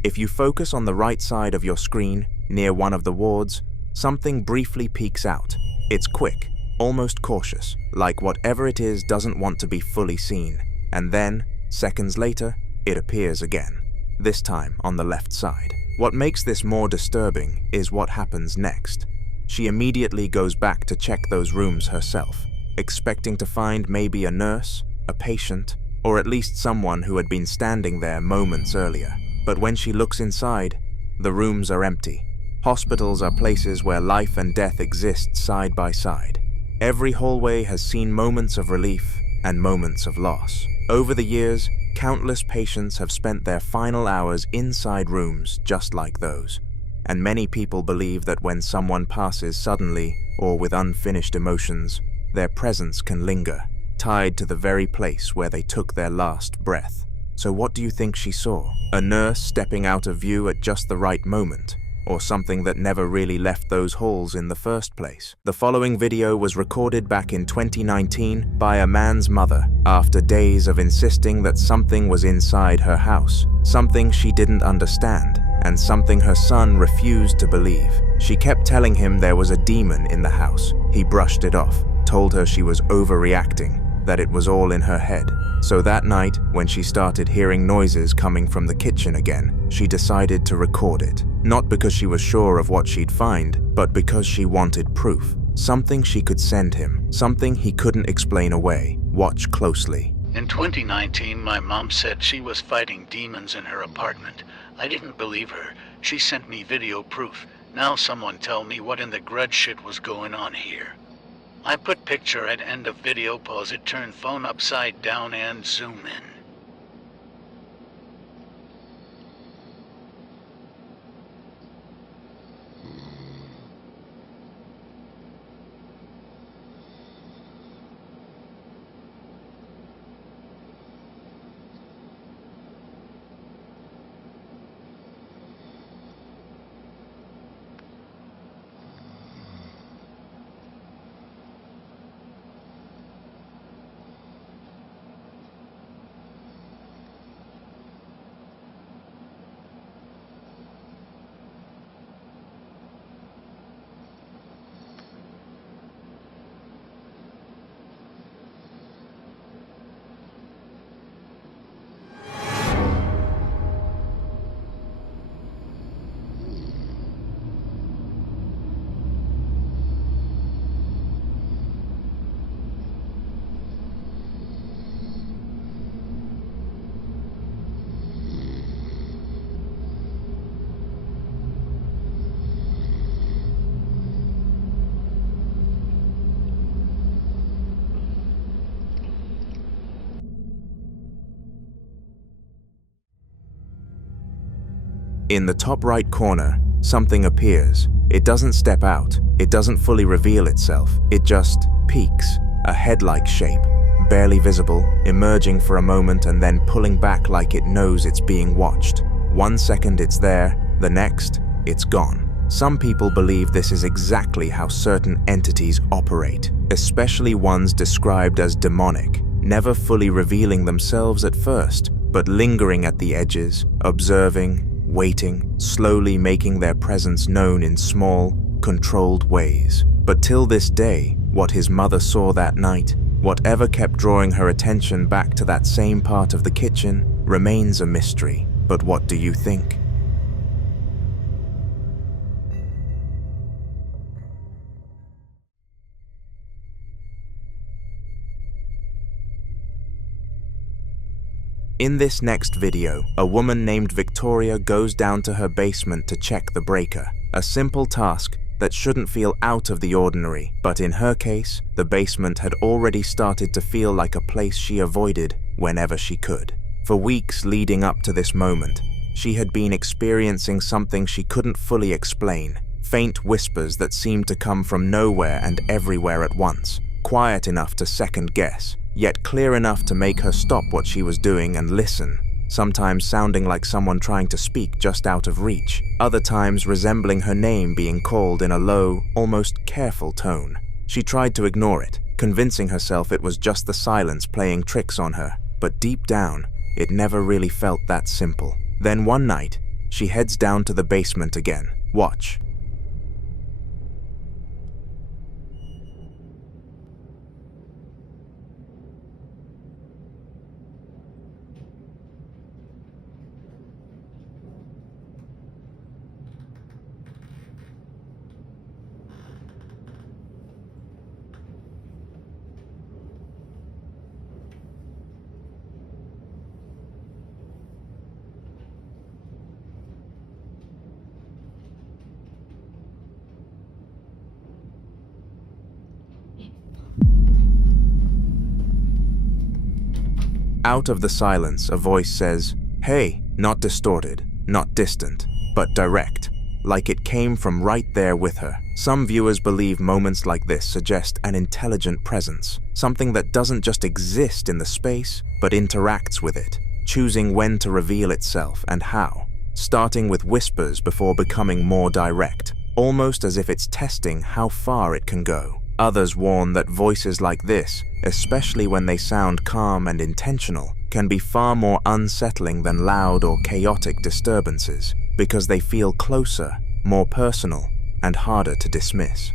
If you focus on the right side of your screen, near one of the wards, something briefly peeks out. It's quick, almost cautious, like whatever it is doesn't want to be fully seen. And then, seconds later, it appears again, this time on the left side. What makes this more disturbing is what happens next. She immediately goes back to check those rooms herself, expecting to find maybe a nurse, a patient, or at least someone who had been standing there moments earlier. But when she looks inside, the rooms are empty. Hospitals are places where life and death exist side by side. Every hallway has seen moments of relief and moments of loss. Over the years, countless patients have spent their final hours inside rooms just like those. And many people believe that when someone passes suddenly or with unfinished emotions, their presence can linger, tied to the very place where they took their last breath. So what do you think she saw? A nurse stepping out of view at just the right moment? Or something that never really left those halls in the first place? The following video was recorded back in 2019 by a man's mother after days of insisting that something was inside her house, something she didn't understand, and something her son refused to believe. She kept telling him there was a demon in the house. He brushed it off, told her she was overreacting, that it was all in her head. So that night, when she started hearing noises coming from the kitchen again, she decided to record it. Not because she was sure of what she'd find, but because she wanted proof. Something she could send him, something he couldn't explain away. Watch closely. In 2019, my mom said she was fighting demons in her apartment. I didn't believe her. She sent me video proof. Now someone tell me what in the grudge shit was going on here. I put picture at end of video, pause it, turn phone upside down and zoom in. In the top right corner, something appears. It doesn't step out. It doesn't fully reveal itself. It just peeks, a head-like shape, barely visible, emerging for a moment and then pulling back like it knows it's being watched. 1 second it's there, the next, it's gone. Some people believe this is exactly how certain entities operate, especially ones described as demonic, never fully revealing themselves at first, but lingering at the edges, observing, waiting, slowly making their presence known in small, controlled ways. But till this day, what his mother saw that night, whatever kept drawing her attention back to that same part of the kitchen, remains a mystery. But what do you think? In this next video, a woman named Victoria goes down to her basement to check the breaker. A simple task that shouldn't feel out of the ordinary, but in her case, the basement had already started to feel like a place she avoided whenever she could. For weeks leading up to this moment, she had been experiencing something she couldn't fully explain, faint whispers that seemed to come from nowhere and everywhere at once, quiet enough to second guess, yet clear enough to make her stop what she was doing and listen, sometimes sounding like someone trying to speak just out of reach, other times resembling her name being called in a low, almost careful tone. She tried to ignore it, convincing herself it was just the silence playing tricks on her, but deep down, it never really felt that simple. Then one night, she heads down to the basement again. Watch. Out of the silence, a voice says, "Hey," not distorted, not distant, but direct, like it came from right there with her. Some viewers believe moments like this suggest an intelligent presence, something that doesn't just exist in the space, but interacts with it, choosing when to reveal itself and how, starting with whispers before becoming more direct, almost as if it's testing how far it can go. Others warn that voices like this, especially when they sound calm and intentional, can be far more unsettling than loud or chaotic disturbances, because they feel closer, more personal, and harder to dismiss.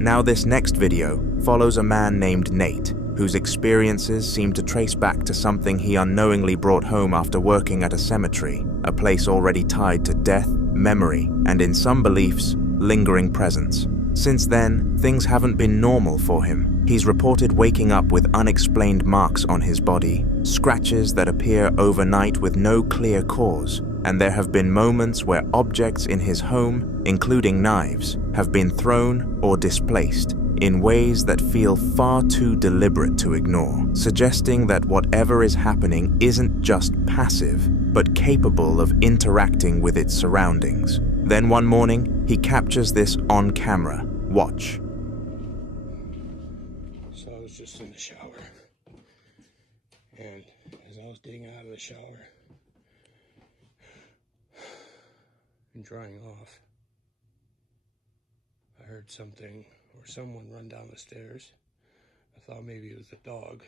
Now this next video follows a man named Nate, whose experiences seem to trace back to something he unknowingly brought home after working at a cemetery, a place already tied to death, memory, and in some beliefs, lingering presence. Since then, things haven't been normal for him. He's reported waking up with unexplained marks on his body, scratches that appear overnight with no clear cause, and there have been moments where objects in his home, including knives, have been thrown or displaced in ways that feel far too deliberate to ignore, suggesting that whatever is happening isn't just passive, but capable of interacting with its surroundings. Then one morning, he captures this on camera. Watch. So I was just in the shower, and as I was getting out of the shower and drying off, I heard something or someone run down the stairs. I thought maybe it was a dog,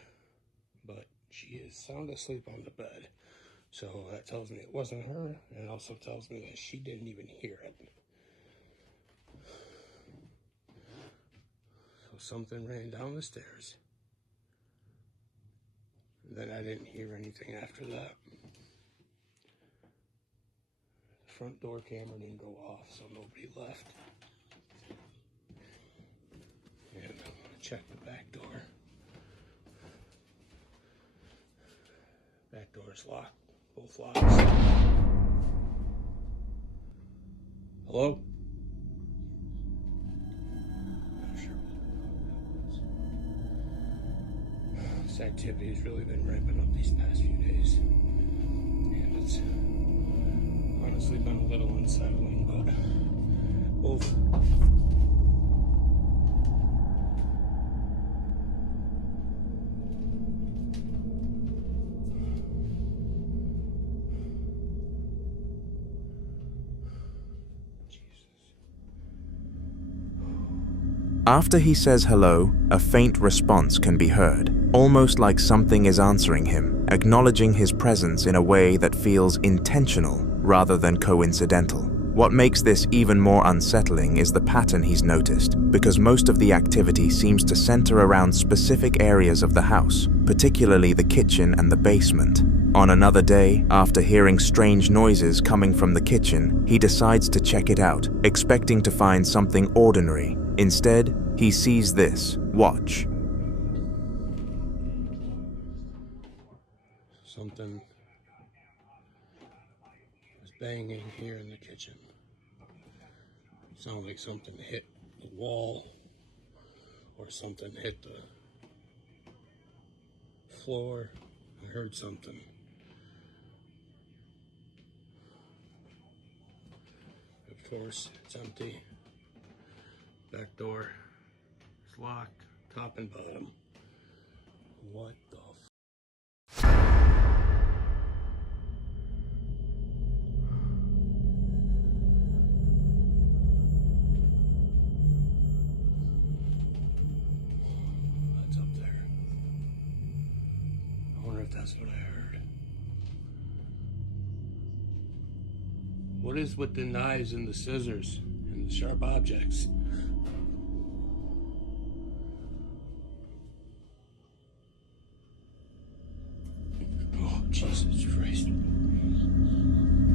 but she is sound asleep on the bed. So that tells me it wasn't her, and it also tells me that she didn't even hear it. So something ran down the stairs. Then I didn't hear anything after that. The front door camera didn't go off, so nobody left. And check the back door. Back door is locked. Both locks. Hello? This activity has really been ramping up these past few days. And it's honestly been a little unsettling, but After he says hello, a faint response can be heard, almost like something is answering him, acknowledging his presence in a way that feels intentional rather than coincidental. What makes this even more unsettling is the pattern he's noticed, because most of the activity seems to center around specific areas of the house, particularly the kitchen and the basement. On another day, after hearing strange noises coming from the kitchen, he decides to check it out, expecting to find something ordinary. Instead, he sees this. Watch. something was banging here in the kitchen. Sounded like something hit the wall or something hit the floor. I heard something. Of course, it's empty. Back door is locked, top and bottom. What the That's up there. I wonder if that's what I heard. What is with the knives and the scissors and the sharp objects? Jesus Christ.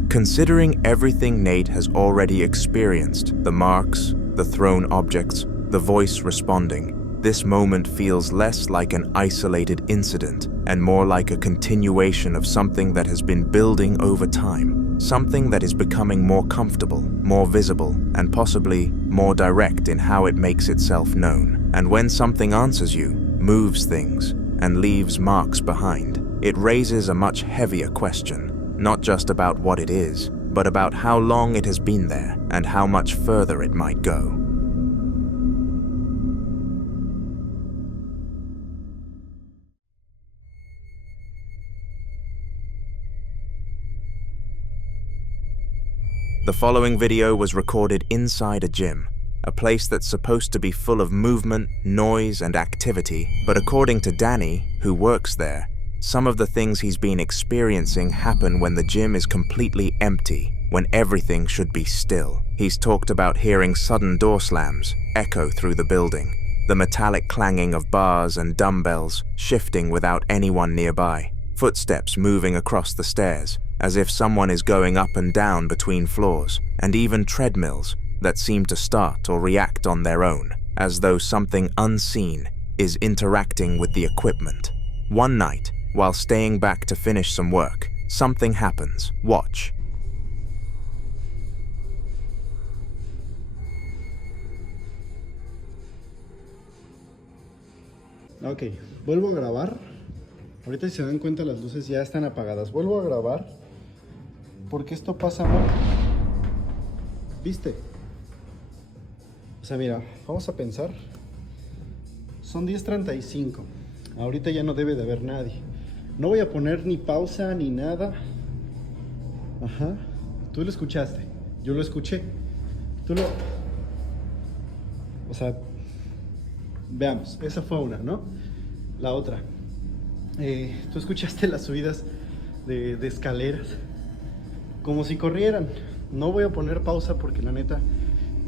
Considering everything Nate has already experienced, the marks, the thrown objects, the voice responding, this moment feels less like an isolated incident and more like a continuation of something that has been building over time, something that is becoming more comfortable, more visible, and possibly more direct in how it makes itself known. And when something answers you, moves things, and leaves marks behind, it raises a much heavier question, not just about what it is, but about how long it has been there and how much further it might go. The following video was recorded inside a gym, a place that's supposed to be full of movement, noise, and activity, but according to Danny, who works there, some of the things he's been experiencing happen when the gym is completely empty, when everything should be still. He's talked about hearing sudden door slams echo through the building, the metallic clanging of bars and dumbbells shifting without anyone nearby, footsteps moving across the stairs, as if someone is going up and down between floors, and even treadmills that seem to start or react on their own, as though something unseen is interacting with the equipment. One night, while staying back to finish some work, something happens. Watch. Ok, vuelvo a grabar. Ahorita si se dan cuenta las luces ya están apagadas. Vuelvo a grabar porque esto pasa mal. ¿Viste? O sea, mira, vamos a pensar. Son 10:35. Ahorita ya no debe de haber nadie. No voy a poner ni pausa ni nada. Ajá. Tú lo escuchaste. Yo lo escuché. Tú lo... O sea... Veamos. Esa fue una, ¿no? La otra. Tú escuchaste las subidas de escaleras. Como si corrieran. No voy a poner pausa porque la neta...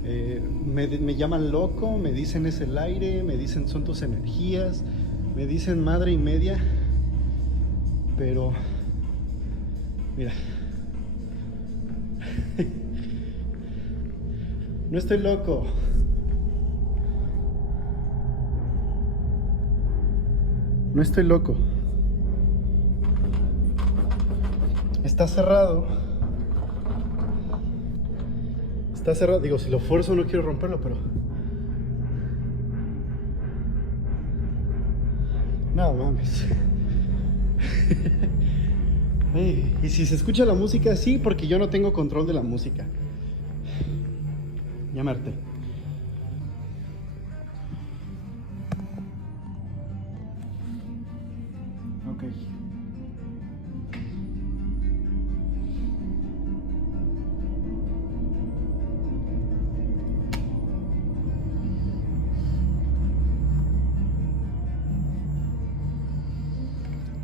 me llaman loco, me dicen es el aire, me dicen son tus energías, me dicen madre y media, pero mira, no estoy loco, no estoy loco, está cerrado. Está cerrado, digo, si lo fuerzo no quiero romperlo, pero... No mames. Y si se escucha la música, sí, porque yo no tengo control de la música. Ya me harté. Ok.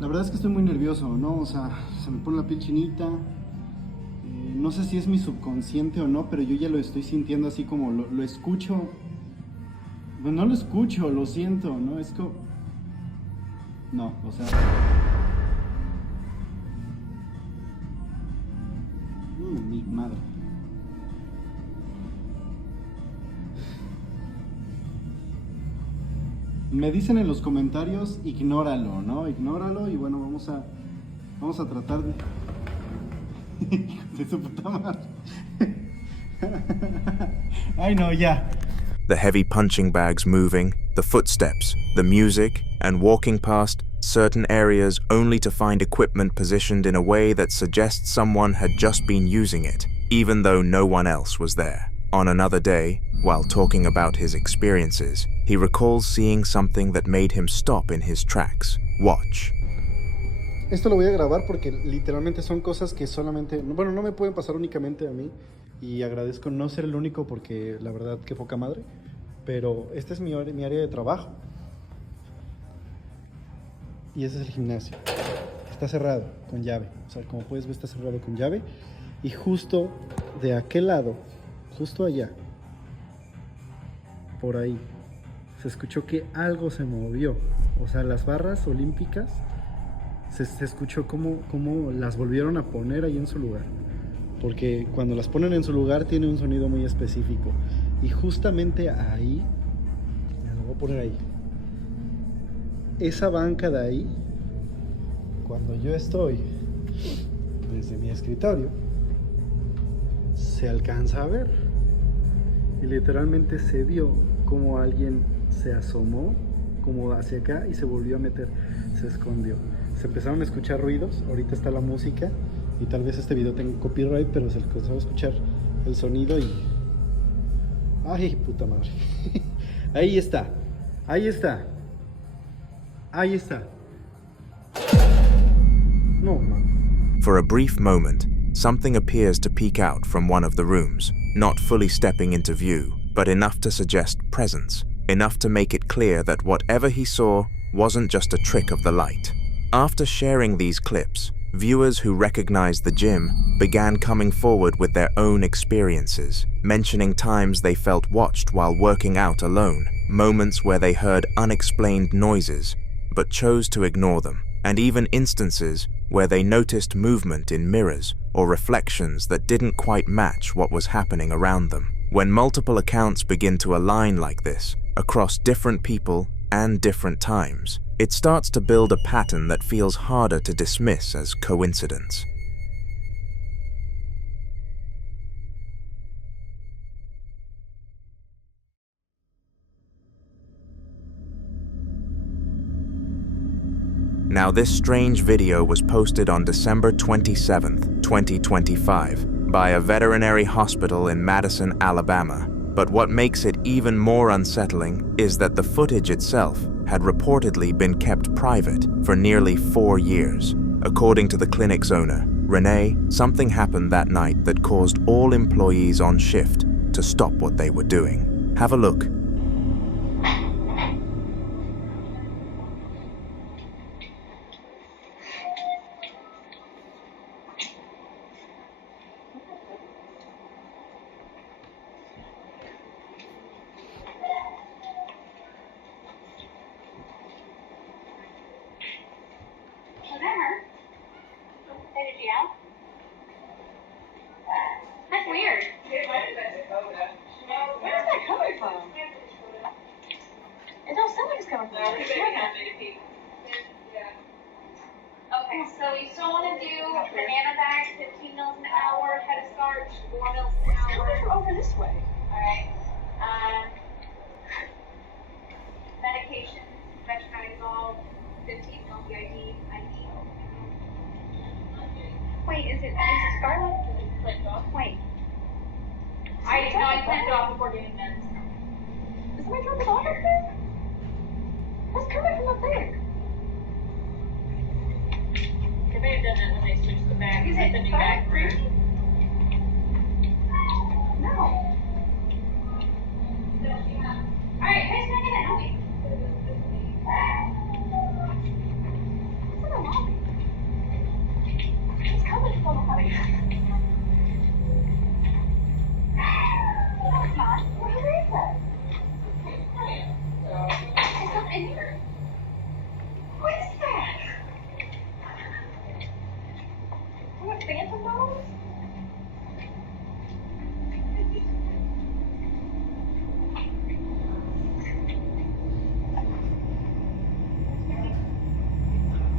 La verdad es que estoy muy nervioso, ¿no? O sea, se me pone la piel chinita. No sé si es mi subconsciente o no, pero yo ya lo estoy sintiendo así como lo escucho. Bueno, no lo escucho, lo siento, ¿no? Es como... No, o sea... Mi madre. Me dicen en los comentarios, ignóralo, ¿no? Ignóralo y bueno, vamos a tratar de... de su puta madre. Ay, no, ya. The heavy punching bags moving, the footsteps, the music, and walking past certain areas only to find equipment positioned in a way that suggests someone had just been using it, even though no one else was there. On another day, while talking about his experiences, he recalls seeing something that made him stop in his tracks. Watch. Esto lo voy a grabar porque literalmente son cosas que solamente... Bueno, no me pueden pasar únicamente a mí. Y agradezco no ser el único porque la verdad que poca madre. Pero este es mi área de trabajo. Y ese es el gimnasio. Está cerrado con llave. O sea, como puedes ver está cerrado con llave. Y justo de aquel lado, justo allá, por ahí, se escuchó que algo se movió. O sea, las barras olímpicas... Se escuchó cómo las volvieron a poner ahí en su lugar. Porque cuando las ponen en su lugar tiene un sonido muy específico. Y justamente ahí, lo voy a poner ahí. Esa banca de ahí, cuando yo estoy desde mi escritorio, se alcanza a ver. Y literalmente se vio como alguien se asomó como hacia acá y se volvió a meter, se escondió. Se empezaron a escuchar ruidos, ahorita está la música y tal vez este video tenga copyright, pero se alcanzó a escuchar el sonido y... ¡Ay, puta madre! Ahí está, ahí está, ahí está. No, man. For a brief moment, something appears to peek out from one of the rooms, not fully stepping into view, but enough to suggest presence, enough to make it clear that whatever he saw wasn't just a trick of the light. After sharing these clips, viewers who recognized the gym began coming forward with their own experiences, mentioning times they felt watched while working out alone, moments where they heard unexplained noises, but chose to ignore them, and even instances where they noticed movement in mirrors or reflections that didn't quite match what was happening around them. When multiple accounts begin to align like this, across different people and different times, it starts to build a pattern that feels harder to dismiss as coincidence. Now, this strange video was posted on December 27th, 2025, by a veterinary hospital in Madison, Alabama. But what makes it even more unsettling is that the footage itself had reportedly been kept private for nearly 4 years. According to the clinic's owner, Renee, something happened that night that caused all employees on shift to stop what they were doing. Have a look. That's weird. Where is that coming from? It don't sound like it's coming from. Okay, so you still want to do banana bags, 15 mils an hour, head of starch, 4 mils an hour. Over this way. Alright. Medication, veterinary, Is it Scarlet? Clicked off. Wait. I clicked it off before doing that. Is somebody trying to dog up there? That's coming from up there. They may have done that when they switched the back. Is it the new back room? No. Alright, who's making it noise? It's coming from behind you. No, it's not. Where is that? It's not in here. What is that? What, phantom dolls?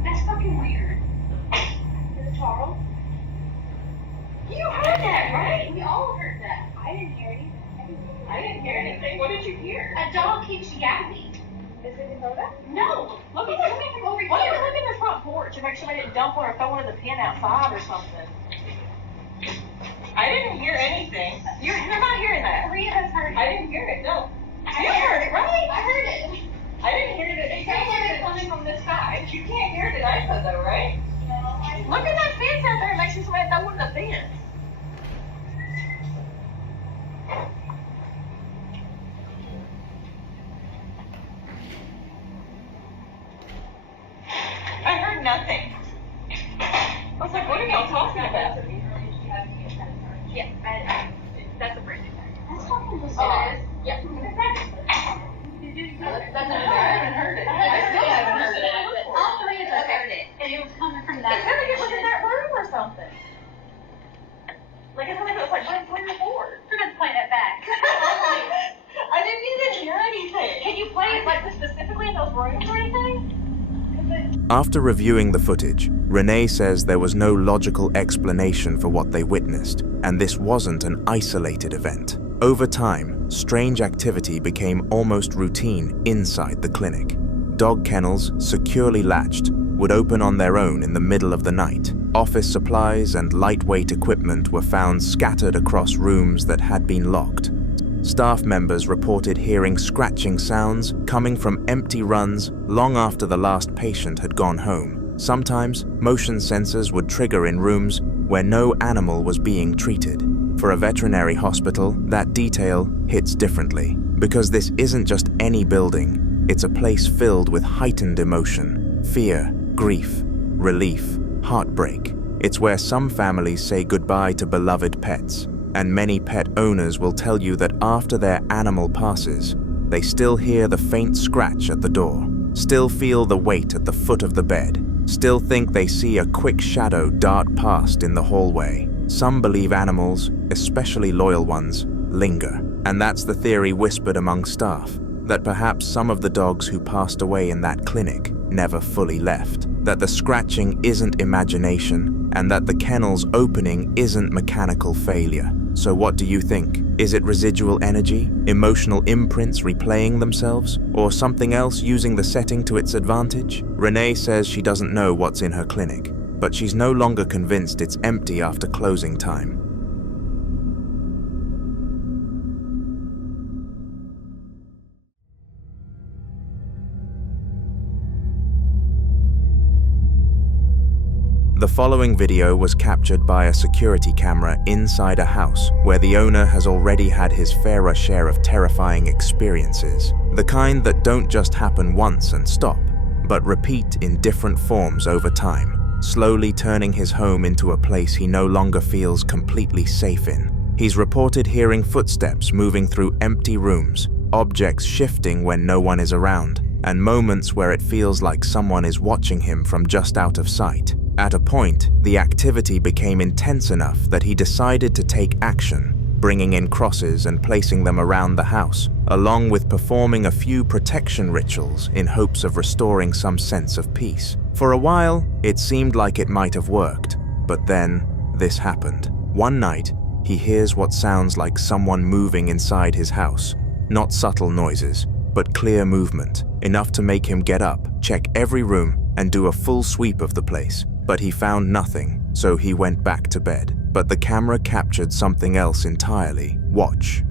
That's fucking weird. Is it Charles? You heard that, right? We all heard that. I didn't hear anything. I didn't hear anything. What did you hear? A dog keeps yapping. Is it Dakota? No. Look, it's coming from over here. Why don't you look in the front porch and make sure they didn't dump one or throw one in the pen outside or something? I didn't hear anything. You're not hearing that. Three of us heard it. I didn't hear it, no. You heard it, right? I heard it. I didn't hear it. It sounds like it's coming from this side. You can't hear it either, though, right? No. Look at that fence out there and make sure somebody throw one in the fence. I heard nothing. I was like, what are y'all talking about? Yeah, that's a brand new thing. That's talking to us. Yeah. That's I haven't heard it. I still haven't heard it. All three of us heard it. And it was coming from that. It's gonna get in that room or something. Like it's like it was like playing the board. We're gonna play that back. I didn't even hear anything. Can you play it like specifically in those rooms or anything? After reviewing the footage, Renee says there was no logical explanation for what they witnessed, and this wasn't an isolated event. Over time, strange activity became almost routine inside the clinic. Dog kennels, securely latched, would open on their own in the middle of the night. Office supplies and lightweight equipment were found scattered across rooms that had been locked. Staff members reported hearing scratching sounds coming from empty runs long after the last patient had gone home. Sometimes, motion sensors would trigger in rooms where no animal was being treated. For a veterinary hospital, that detail hits differently, because this isn't just any building, it's a place filled with heightened emotion, fear, grief, relief, heartbreak. It's where some families say goodbye to beloved pets, and many pet owners will tell you that after their animal passes, they still hear the faint scratch at the door, still feel the weight at the foot of the bed, still think they see a quick shadow dart past in the hallway. Some believe animals, especially loyal ones, linger, and that's the theory whispered among staff, that perhaps some of the dogs who passed away in that clinic never fully left, that the scratching isn't imagination, and that the kennel's opening isn't mechanical failure. So what do you think? Is it residual energy, emotional imprints replaying themselves, or something else using the setting to its advantage? Renee says she doesn't know what's in her clinic, but she's no longer convinced it's empty after closing time. The following video was captured by a security camera inside a house where the owner has already had his fairer share of terrifying experiences. The kind that don't just happen once and stop, but repeat in different forms over time, slowly turning his home into a place he no longer feels completely safe in. He's reported hearing footsteps moving through empty rooms, objects shifting when no one is around, and moments where it feels like someone is watching him from just out of sight. At a point, the activity became intense enough that he decided to take action, bringing in crosses and placing them around the house, along with performing a few protection rituals in hopes of restoring some sense of peace. For a while, it seemed like it might have worked, but then this happened. One night, he hears what sounds like someone moving inside his house. Not subtle noises, but clear movement, enough to make him get up, check every room, and do a full sweep of the place. But he found nothing. so he went back to bed. But the camera captured something else entirely. Watch.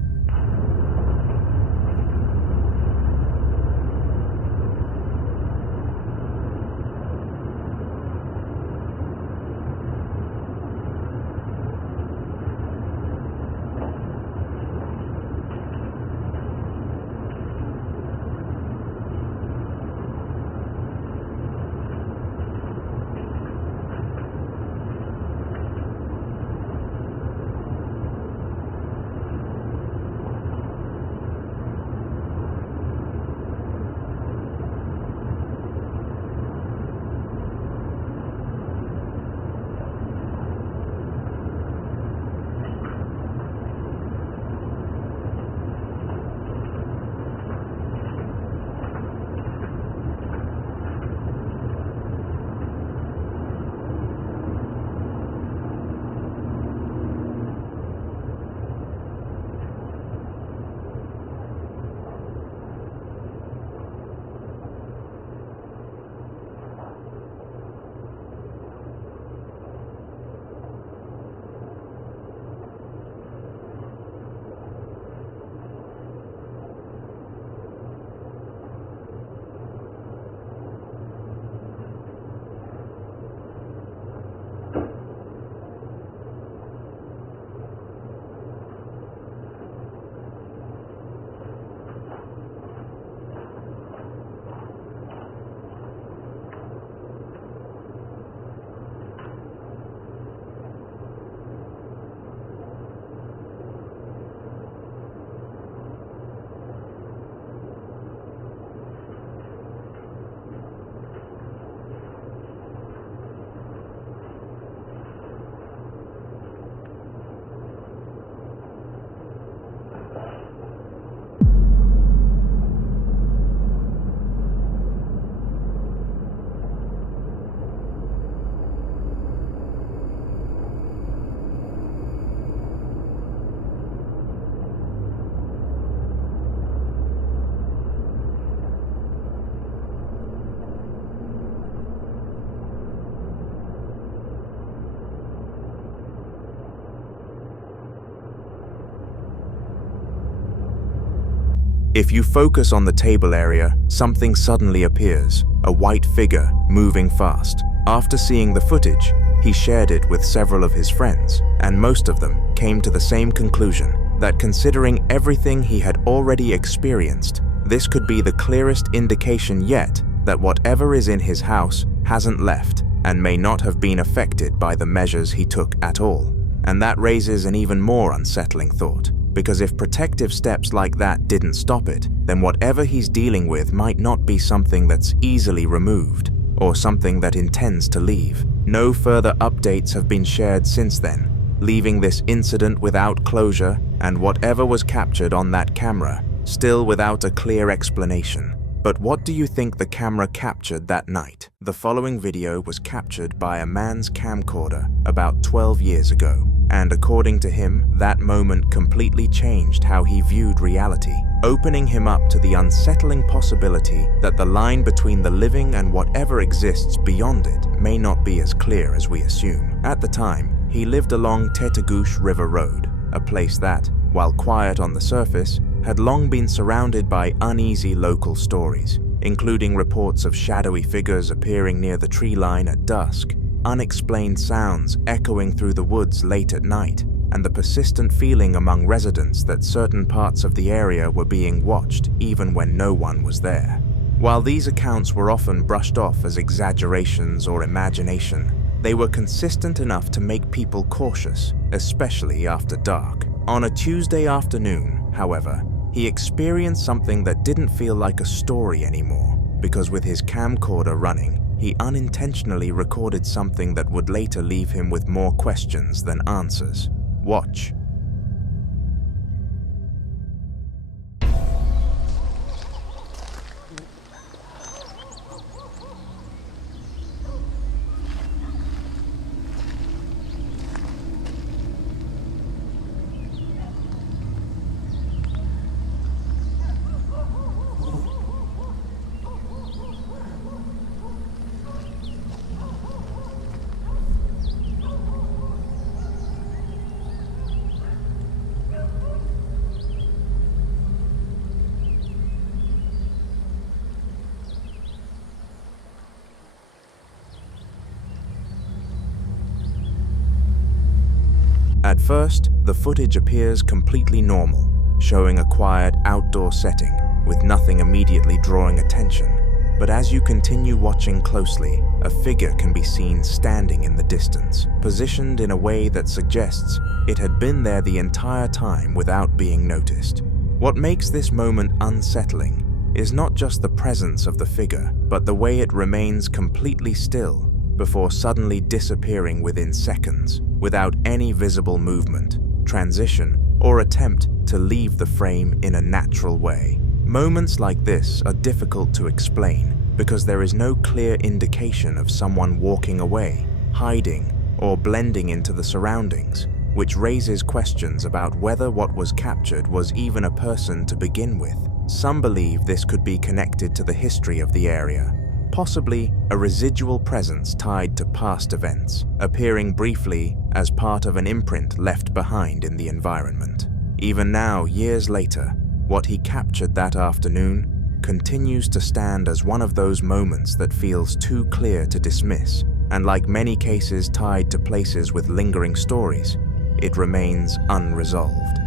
If you focus on the table area, something suddenly appears, a white figure moving fast. After seeing the footage, he shared it with several of his friends, and most of them came to the same conclusion, that considering everything he had already experienced, this could be the clearest indication yet that whatever is in his house hasn't left and may not have been affected by the measures he took at all. And that raises an even more unsettling thought. Because if protective steps like that didn't stop it, then whatever he's dealing with might not be something that's easily removed, or something that intends to leave. No further updates have been shared since then, leaving this incident without closure and whatever was captured on that camera still without a clear explanation. But what do you think the camera captured that night? The following video was captured by a man's camcorder about 12 years ago, and according to him, that moment completely changed how he viewed reality, opening him up to the unsettling possibility that the line between the living and whatever exists beyond it may not be as clear as we assume. At the time, he lived along Tetagouche River Road, a place that, while quiet on the surface, had long been surrounded by uneasy local stories, including reports of shadowy figures appearing near the tree line at dusk, unexplained sounds echoing through the woods late at night, and the persistent feeling among residents that certain parts of the area were being watched even when no one was there. While these accounts were often brushed off as exaggerations or imagination, they were consistent enough to make people cautious, especially after dark. On a Tuesday afternoon, however, he experienced something that didn't feel like a story anymore, because with his camcorder running, he unintentionally recorded something that would later leave him with more questions than answers. Watch. At first, the footage appears completely normal, showing a quiet outdoor setting with nothing immediately drawing attention. But as you continue watching closely, a figure can be seen standing in the distance, positioned in a way that suggests it had been there the entire time without being noticed. What makes this moment unsettling is not just the presence of the figure, but the way it remains completely still before suddenly disappearing within seconds, without any visible movement, transition, or attempt to leave the frame in a natural way. Moments like this are difficult to explain because there is no clear indication of someone walking away, hiding, or blending into the surroundings, which raises questions about whether what was captured was even a person to begin with. Some believe this could be connected to the history of the area, possibly a residual presence tied to past events, appearing briefly as part of an imprint left behind in the environment. Even now, years later, what he captured that afternoon continues to stand as one of those moments that feels too clear to dismiss, and like many cases tied to places with lingering stories, it remains unresolved.